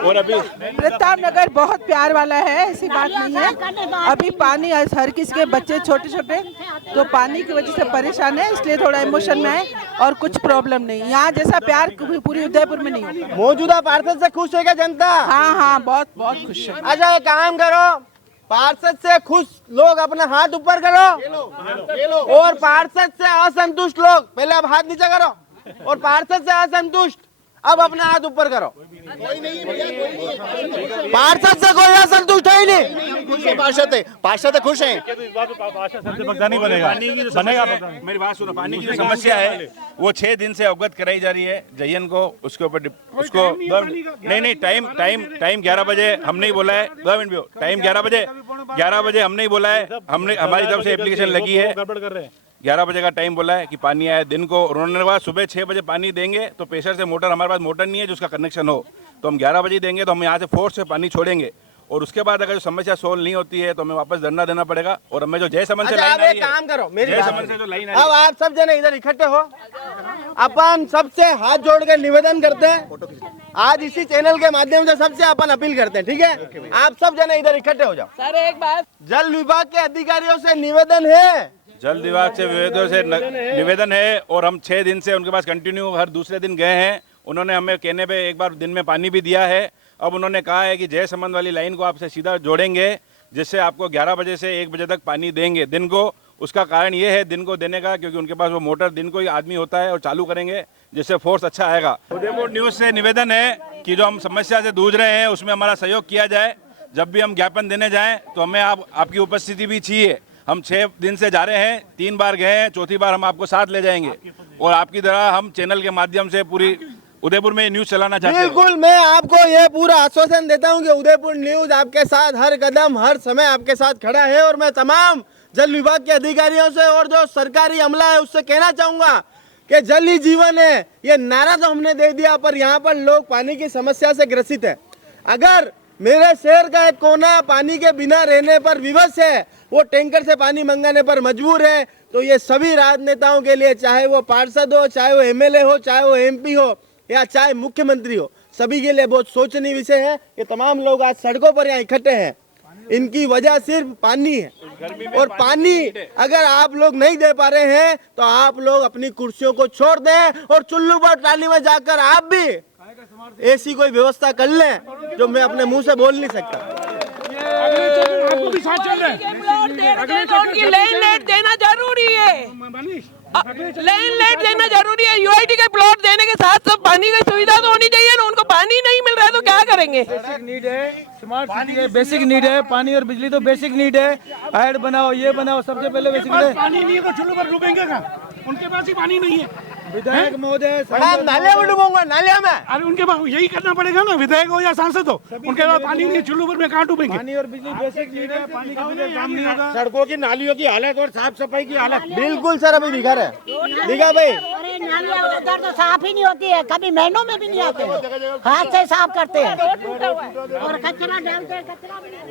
और अभी प्रताप नगर बहुत प्यार वाला है, ऐसी बात नहीं है। अभी पानी हर किसी के बच्चे छोटे छोटे तो पानी की वजह से परेशान है, इसलिए थोड़ा इमोशन में है, और कुछ प्रॉब्लम नहीं। यहाँ जैसा प्यार पूरी उदयपुर में नहीं होता। मौजूदा पार्षद से खुश है क्या जनता? हाँ, बहुत खुश है। अच्छा, एक काम करो, पार्षद से खुश लोग अपना हाथ ऊपर करो, और पार्षद से असंतुष्ट लोग पहले अब हाथ नीचे करो, और पार्षद से असंतुष्ट अब अपना हाथ ऊपर करो। पार्षद से कोई असंतुष्ट है ही नहीं। पार्षद खुश है। नहीं बनेगा। मेरी बात सुनो, पानी की जो समस्या है वो 6 दिन से अवगत कराई जा रही है जयन को। उसके ऊपर उसको नहीं टाइम 11 बजे हम नहीं बोला है। 2 मिनट भी टाइम 11 बजे हम नहीं बोला है। हमने हमारी तरफ से एप्लीकेशन लगी है। 11 बजे का टाइम बोला है कि पानी आए दिन को। उन्होंने कहा सुबह 6 बजे पानी देंगे तो प्रेशर से मोटर, हमारे पास मोटर नहीं है जिसका कनेक्शन हो, तो हम 11 बजे देंगे, तो हम यहाँ से फोर्स से पानी छोड़ेंगे। और उसके बाद अगर जो समस्या सोल्व नहीं होती है तो हमें वापस धरना देना पड़ेगा। और हमें जो जयसमंद से लाइन आ रही है, काम करो, मेरी जयसमंद से जो लाइन आ रही है, अब आप सब जने इधर इकट्ठे हो, अपन सबसे हाथ जोड़ के निवेदन करते हैं। आज इसी चैनल के माध्यम से सबसे अपन अपील करते हैं, ठीक है? आप सब जने इधर इकट्ठे हो जाओ। सर एक बात, जल विभाग के अधिकारियों से निवेदन है, जल विभाग से निवेदन है। और हम 6 दिन से उनके पास कंटिन्यू हर दूसरे दिन गए हैं। उन्होंने हमें कहने पे एक बार दिन में पानी भी दिया है। अब उन्होंने कहा है कि जयसमंद वाली लाइन को आपसे सीधा जोड़ेंगे, जिससे आपको 11 बजे से 1 बजे तक पानी देंगे दिन को। उसका कारण ये है दिन को देने का, क्योंकि उनके पास वो मोटर दिन को ही आदमी होता है और चालू करेंगे, जिससे फोर्स अच्छा आएगा। उदयपुर न्यूज़ से निवेदन है कि जो हम समस्या से जूझ रहे हैं उसमें हमारा सहयोग किया जाए। जब भी हम ज्ञापन देने जाएँ तो हमें आपकी उपस्थिति भी चाहिए। हम 6 दिन से जा रहे हैं, 3 बार गए हैं, 4थी बार हम आपको साथ ले जाएंगे। और आपकी तरह हम चैनल के माध्यम से पूरी उदयपुर में न्यूज़ चलाना चाहते हैं। बिल्कुल, मैं आपको ये पूरा आश्वासन देता हूँ कि उदयपुर न्यूज़ आपके साथ हर कदम हर समय आपके साथ खड़ा है। और मैं तमाम जल विभाग के अधिकारियों से और जो सरकारी अमला है उससे कहना चाहूँगा कि जल ही जीवन है, ये नारा तो हमने दे दिया, पर यहाँ पर लोग पानी की समस्या से ग्रसित है। अगर मेरे शहर का एक कोना पानी के बिना रहने पर विवश है, वो टैंकर से पानी मंगाने पर मजबूर है, तो ये सभी राजनेताओं के लिए, चाहे वो पार्षद हो, चाहे वो एमएलए हो, चाहे वो एमपी हो या चाहे मुख्यमंत्री हो, सभी के लिए बहुत सोचनीय विषय है कि तमाम लोग आज सड़कों पर यहाँ इकट्ठे हैं। इनकी वजह सिर्फ पानी है, और पानी अगर आप लोग नहीं दे पा रहे हैं तो आप लोग अपनी कुर्सियों को छोड़ दें और चुल्लू पर ट्राली में जाकर आप भी ऐसी कोई व्यवस्था कर लें जो मैं अपने मुंह से बोल नहीं सकता। लेन लेट देना जरूरी है, लेन लेट देना जरूरी है। यूआईडी के प्लॉट देने के साथ सब पानी की सुविधा तो होनी चाहिए ना, उनको पानी नहीं मिल रहा है तो क्या करेंगे। बेसिक नीड है, स्मार्ट सिटी है, बेसिक नीड है, पानी और बिजली तो बेसिक नीड है। ऐड बनाओ, ये बनाओ, सबसे पहले बेसिक नीड है। पानी नहीं है तो चुल्लू पर डूबेंगे कहाँ? उनके पास ही पानी नहीं है। विधायक महोदय, नालिया में डूबूंगा, नालिया में। अरे उनके पास यही करना पड़ेगा ना, विधायक हो या सांसद हो, उनके पास पानी नहीं है, चुल्लू पर में कहाँ डूबेंगे? पानी और बिजली बेसिक नीड है, पानी के बिना काम नहीं होगा। सड़कों की, नालियों की हालत और साफ सफाई की हालत बिल्कुल सर, अभी दिखा रहे, दिखा भाई। अरे नालियाँ उधर तो साफ ही नहीं होती है, कभी महीनों में भी नहीं आते, हाथ से साफ करते हैं और कचरा डालते हैं, कचरा भी नहीं।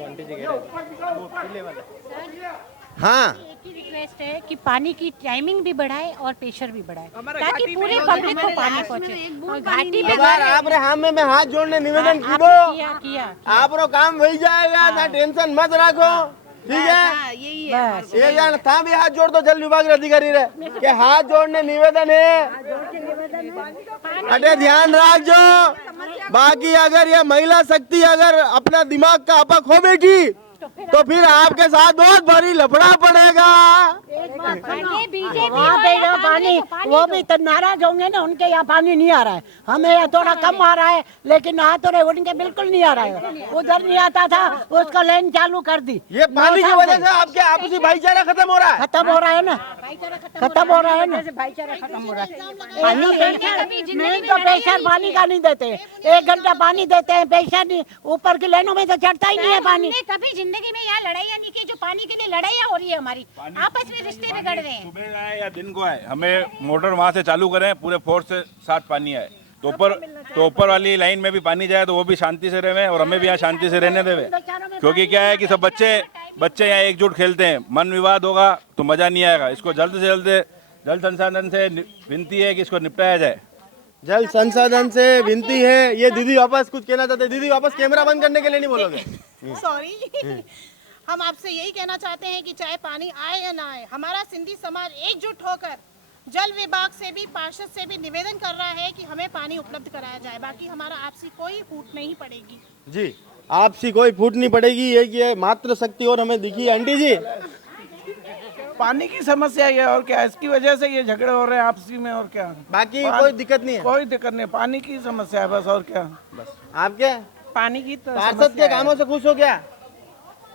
हाँ, एक ही रिक्वेस्ट है कि पानी की टाइमिंग भी बढ़ाए और प्रेशर भी बढ़ाए ताकि पूरे पब्लिक को पानी पहुंचे। घाटी में आप रे हम में हाथ जोड़ने निवेदन किया आप रो काम वही जाएगा, ना टेंशन मत रखो, ठीक है। ये जान था भी हाथ जोड़ दो जल विभाग के अधिकारी रे कि हाथ जोड़ने निवेदन है, अरे ध्यान रख जो। बाकी अगर ये महिला शक्ति अगर अपना दिमाग का अपक हो बेटी तो फिर आपके साथ बहुत भारी लफड़ा पड़ेगा। पानी वो भी तो नाराज होंगे ना, उनके यहाँ पानी नहीं आ रहा है, हमें यहाँ थोड़ा कम आ रहा है, लेकिन यहाँ तो उनके बिल्कुल नहीं आ रहा है। उधर नहीं आता था, उसका लाइन चालू कर दी। ये पानी की वजह से आपके आपसी भाईचारा खत्म हो रहा है, खत्म हो रहा है ना, खत्म हो रहा है ना, भाईचारा खत्म हो रहा है। पानी नहीं तो प्रेशर पानी का नहीं देते, 1 घंटा पानी देते हैं, प्रेशर नहीं, ऊपर की लाइनों में तो चढ़ता ही नहीं है पानी। कभी जिंदगी में यहाँ लड़ाइयाँ नहीं की जो पानी के लिए लड़ाइयाँ हो रही है, हमारी आपस में रिश्ते बिगड़ रहे हैं। सुबह आए या दिन को आए, हमें मोटर वहाँ से चालू करें, पूरे फोर्स से साथ पानी आए, तो ऊपर वाली लाइन में भी पानी जाए तो वो भी शांति से रहे और हमें भी यहाँ शांति से रहने देवे। क्योंकि क्या है कि सब बच्चे यहाँ एकजुट खेलते हैं, मन विवाद होगा तो मजा नहीं आएगा। इसको जल्द से जल्द जल संसाधन से विनती है कि इसको निपटाया जाए। जल संसाधन से विनती है। ये दीदी वापस कुछ कहना चाहते हैं, दीदी वापस कैमरा बंद करने के लिए नहीं बोलोगे? सॉरी, हम आपसे यही कहना चाहते हैं कि चाहे पानी आए या ना आए, हमारा सिंधी समाज एकजुट होकर जल विभाग से भी, पार्षद से भी निवेदन कर रहा है कि हमें पानी उपलब्ध कराया जाए। बाकी हमारा आपसी कोई फूट नहीं पड़ेगी जी, आपसी कोई फूट नहीं पड़ेगी। ये मात्र शक्ति और हमें दिखी। आंटी जी, पानी की समस्या है और क्या, इसकी वजह से ये झगड़े हो रहे हैं आपसी में, और क्या। बाकी कोई दिक्कत नहीं है, कोई दिक्कत नहीं, पानी की समस्या है बस, और क्या। बस आप क्या पानी की तो पार्षद के कामों से खुश हो क्या?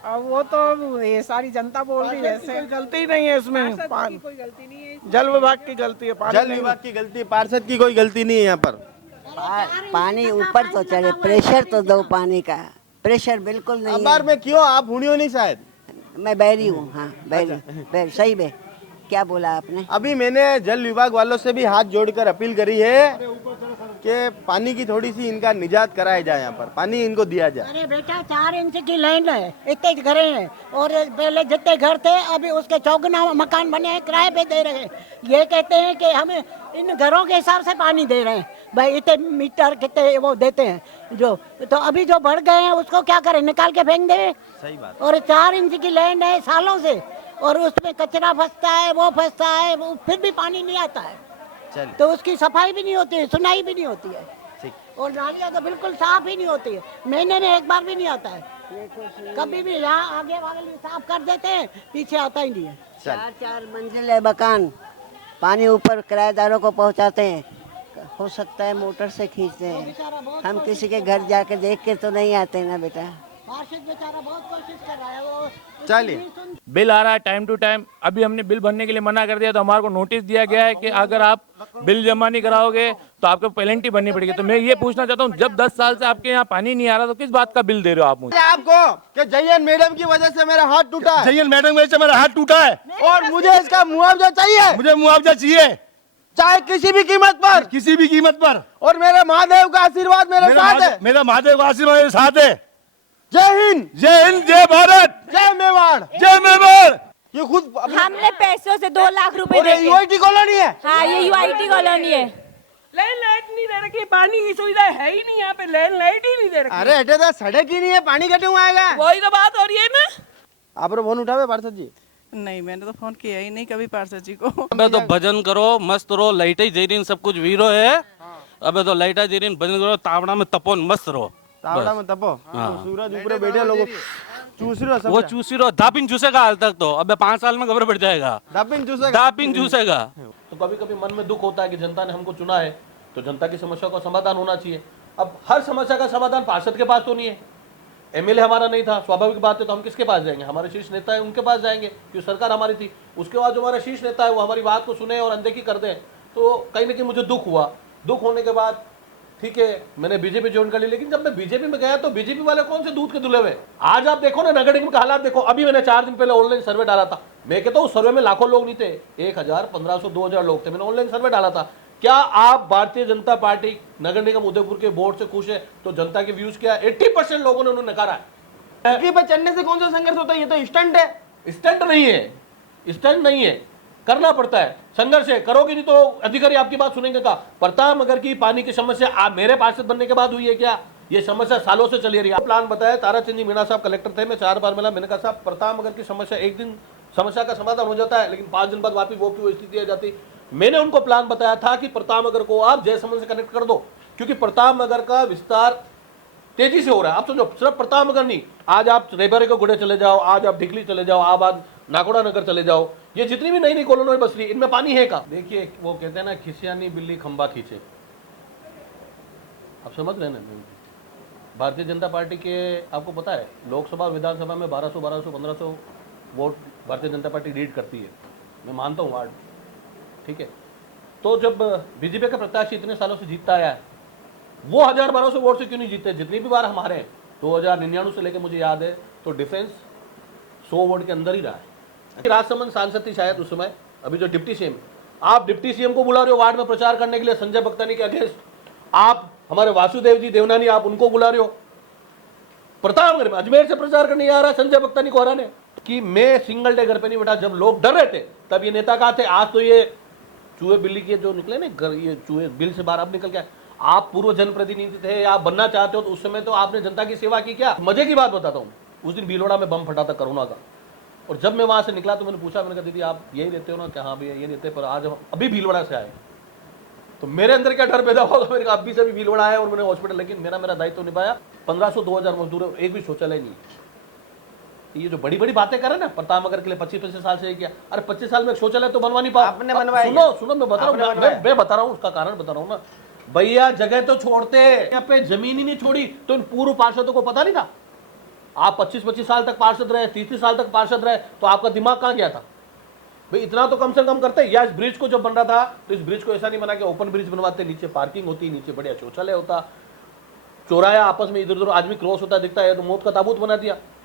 अब वो तो ये सारी जनता बोल रही है, कोई गलती नहीं है इसमें, कोई गलती नहीं है, जल विभाग की गलती है, जल विभाग की गलती, पार्षद की कोई गलती नहीं है यहाँ पर। पानी ऊपर तो चढ़े, प्रेशर तो दो पानी का, प्रेशर बिल्कुल नहीं। बार में क्यों आप हुई हो नहीं शायद? मैं बहरी हूँ, हाँ बहरी, सही में। क्या बोला आपने? अभी मैंने जल विभाग वालों से भी हाथ जोड़कर अपील करी है कि पानी की थोड़ी सी इनका निजात कराया जाए, यहाँ पर पानी इनको दिया जाए। अरे बेटा 4 इंच की लाइन है, इतने घर हैं, और पहले जितने घर थे अभी उसके 4 मकान बने हैं, किराए पे दे रहे हैं। ये कहते हैं कि हमें इन घरों के हिसाब से पानी दे रहे हैं, भाई इतने मीटर कितने वो देते हैं जो, तो अभी जो बढ़ गए हैं उसको क्या करें, निकाल के फेंक दें? सही बात। और 4 इंच की लैंड है सालों से, और उसमें कचरा फंसता है, वो फंसता है, वो फिर भी पानी नहीं आता है, तो उसकी सफाई भी नहीं होती है, सुनाई भी नहीं होती है, और नालियाँ तो बिल्कुल साफ ही नहीं होती है, महीने में 1 बार भी नहीं आता है। कभी भी यहाँ आगे वाले साफ कर देते हैं, पीछे आता ही नहीं है। 4 मंजिल है मकान, पानी ऊपर किराएदारों को पहुँचाते हैं, हो सकता है मोटर से खींचते हैं, हम किसी के घर जाके देख के तो नहीं आते ना बेटा। बेचारा बहुत कोशिश कर रहा है, वो चलिए। बिल आ रहा है टाइम टू टाइम, अभी हमने बिल भरने के लिए मना कर दिया तो हमारे को नोटिस दिया गया है कि अगर आप बिल जमा नहीं कराओगे तो आपको पेनल्टी भरनी पड़ेगी। तो मैं ये पूछना चाहता हूँ, जब 10 साल से आपके यहाँ पानी नहीं आ रहा तो किस बात का बिल दे रहे हो आप मुझे? आपको कि जयन मैडम की वजह से मेरा हाथ टूटा है, जयन मैडम की वजह से मेरा हाथ टूटा है, और मुझे इसका मुआवजा चाहिए, मुझे मुआवजा चाहिए। चाहे किसी भी कीमत पर, किसी भी कीमत पर। और मेरे महादेव का आशीर्वाद मेरे साथ है। मेरा महादेव का आशीर्वाद मेरे साथ है। जय हिंद, जय हिंद, जय भारत, जय मेवाड़, जय मेवाड़। ये खुद हमने पैसों से 2 लाख रुपए और यूआईटी कॉलोनी है। हाँ, ये यूआईटी कॉलोनी है। लाइन लाइट नहीं दे रखी, पानी की सुविधा है ही नहीं यहाँ पे, लाइन लाइट ही नहीं दे रखी। अरे हटे तो सड़क ही नहीं है, पानी कटे हुआ आएगा। वही तो बात हो रही है ना। आप फोन उठावे पार्षद जी? नहीं, मैंने तो फोन किया ही नहीं कभी पार्षद जी को। अबे तो भजन करो, मस्त रहो, लाइटें दे रही सब कुछ वीरो है। अबे तो लाइटें दे रही, भजन करो, तावड़ा में तपो, मस्त रहो। तावड़ा में तपो, हाँ। सूरज ऊपर बैठे लोग चूस रहे हो, वो चूसी रहो, दापिन चूसेगा हाल तक तो। अबे 5 साल में खबर बढ़ जाएगा, दापिन चूसेगा, दापिन चूसेगा। तो कभी कभी मन में दुख होता है कि जनता ने हमको चुना है तो जनता की समस्या का समाधान होना चाहिए। अब हर समस्या का समाधान पार्षद के पास तो नहीं है, एमएलए हमारा नहीं था, स्वाभाविक बात है, तो हम किसके पास जाएंगे? हमारे शीर्ष नेता है उनके पास जाएंगे, क्योंकि सरकार हमारी थी। उसके बाद जो हमारा शीर्ष नेता है वो हमारी बात को सुने और अनदेखी कर दे, तो कहीं ना कहीं मुझे दुख हुआ। दुख होने के बाद ठीक है, मैंने बीजेपी ज्वाइन कर ली, लेकिन जब मैं बीजेपी में गया तो बीजेपी वाले कौन से दूध के दुले हुए। आज आप देखो ना नगर निगम का हालात देखो। अभी मैंने 4 दिन पहले ऑनलाइन सर्वे डाला था, मैं कहता हूँ सर्वे में लाखों लोग नहीं थे, 1000, 1500, 2000 लोग थे। मैंने ऑनलाइन सर्वे डाला था। क्या आप भारतीय जनता पार्टी नगर निगम उदयपुर के बोर्ड से खुश है? तो जनता के व्यूज क्या, 80% लोगों ने उन्होंने नकारा है। पर चढ़ने से कौन सा संघर्ष होता है? ये तो स्टंट है। स्टंट नहीं है, स्टंट नहीं है, करना पड़ता है, संघर्ष है। करोगे नहीं तो अधिकारी आपकी बात सुनेंगे का? प्रताप नगर की पानी की समस्या आप मेरे पार्षद बनने के बाद हुई है क्या? ये समस्या सालों से चली रही है। प्लान बताया, ताराचंद जी मीणा साहब कलेक्टर थे, मैं 4 बार मिला, मैंने कहा साहब प्रताप नगर की समस्या एक दिन समस्या का समाधान हो जाता है, लेकिन 5 दिन बाद वापिस वो की स्थिति आ जाती। मैंने उनको प्लान बताया था कि प्रताप नगर को आप जयसमंद से कनेक्ट कर दो, क्योंकि प्रताप नगर का विस्तार तेजी से हो रहा है। आप समझो, सिर्फ प्रताप नगर नहीं, आज आप रेबरे को गुड़े चले जाओ, आज आप ढिकली चले जाओ, आप नाकोड़ा नगर चले जाओ, ये जितनी भी नई नई कॉलोनी बस रही, इनमें पानी है का? देखिए वो कहते हैं ना, खिसियानी बिल्ली खंबा खींचे। आप समझ रहे हैं ना? भारतीय जनता पार्टी के आपको पता है लोकसभा विधानसभा में 1200-1500 vote Bharatiya Janata party lead करती है, मैं मानता हूँ वार्ड, ठीक है। तो जब बीजेपी का प्रत्याशी इतने सालों से जीतता आया है, वो 1000-1200 वोट से क्यों नहीं जीते? जितनी भी बार हमारे 2099 से लेकर मुझे याद है तो डिफेंस 100 वोट के अंदर ही रहा है। राजसमंद सांसद थी शायद उस समय, अभी जो डिप्टी सीएम, आप डिप्टी सीएम को बुला रहे हो वार्ड में प्रचार करने के लिए संजय भक्तानी के अगेंस्ट। आप हमारे वासुदेव जी देवनानी, आप उनको बुला रहे हो प्रतापगढ़ में, अजमेर से प्रचार करने आ रहा है संजय भक्तानी को हराने। कि मैं सिंगल डे घर पे नहीं बैठा, जब लोग डर रहे थे तब ये नेता कहा थे। आज तो ये चूहे बिल्ली के जो निकले ना, ये चूहे बिल से बाहर अब निकल गया। आप पूर्व जनप्रतिनिधि थे, आप बनना चाहते हो तो उस समय तो आपने जनता की सेवा की क्या? मजे की बात बताता हूँ, उस दिन भीलवाड़ा में बम फटा था कोरोना का, और जब मैं वहां से निकला तो मैंने पूछा, मैंने कहा दीदी आप यही रहते हो ना? क्या हाँ भैया ये रहते, पर आज हम अभी भीलवाड़ा से आए। तो मेरे अंदर क्या डर पैदा होगा? मैंने कहा अभी से भी भीलवाड़ा आया और मैंने हॉस्पिटल, लेकिन मेरा दायित्व निभाया। 1500-2000 मजदूर, एक भी शौचालय नहीं। ये जो बड़ी बड़ी बातें करे ना, प्रताप नगर के लिए 25-25 साल से किया, अरे 25 साल में शौचालय तो बनवा नहीं पाओ। आपने बनवाया? सुनो मैं बता रहा हूँ, मैं बता रहा हूँ, उसका कारण बता रहा हूँ ना भैया। जगह तो छोड़ते, यहाँ पे जमीन ही नहीं छोड़ी, तो इन पूर्व पार्षदों को पता नहीं था? आप 25-25 साल तक पार्षद रहे, 30-30 साल तक पार्षद रहे, तो आपका दिमाग कहाँ गया था भाई? इतना तो कम से कम करते। या इस ब्रिज को जब बन रहा था तो इस ब्रिज को ऐसा नहीं बना कि ओपन ब्रिज बनवाते, नीचे पार्किंग होती, नीचे बढ़िया शौचालय होता, चौराया आपस में इधर उधर आदमी क्रॉस होता दिखता है, तो मौत का ताबूत बना दिया।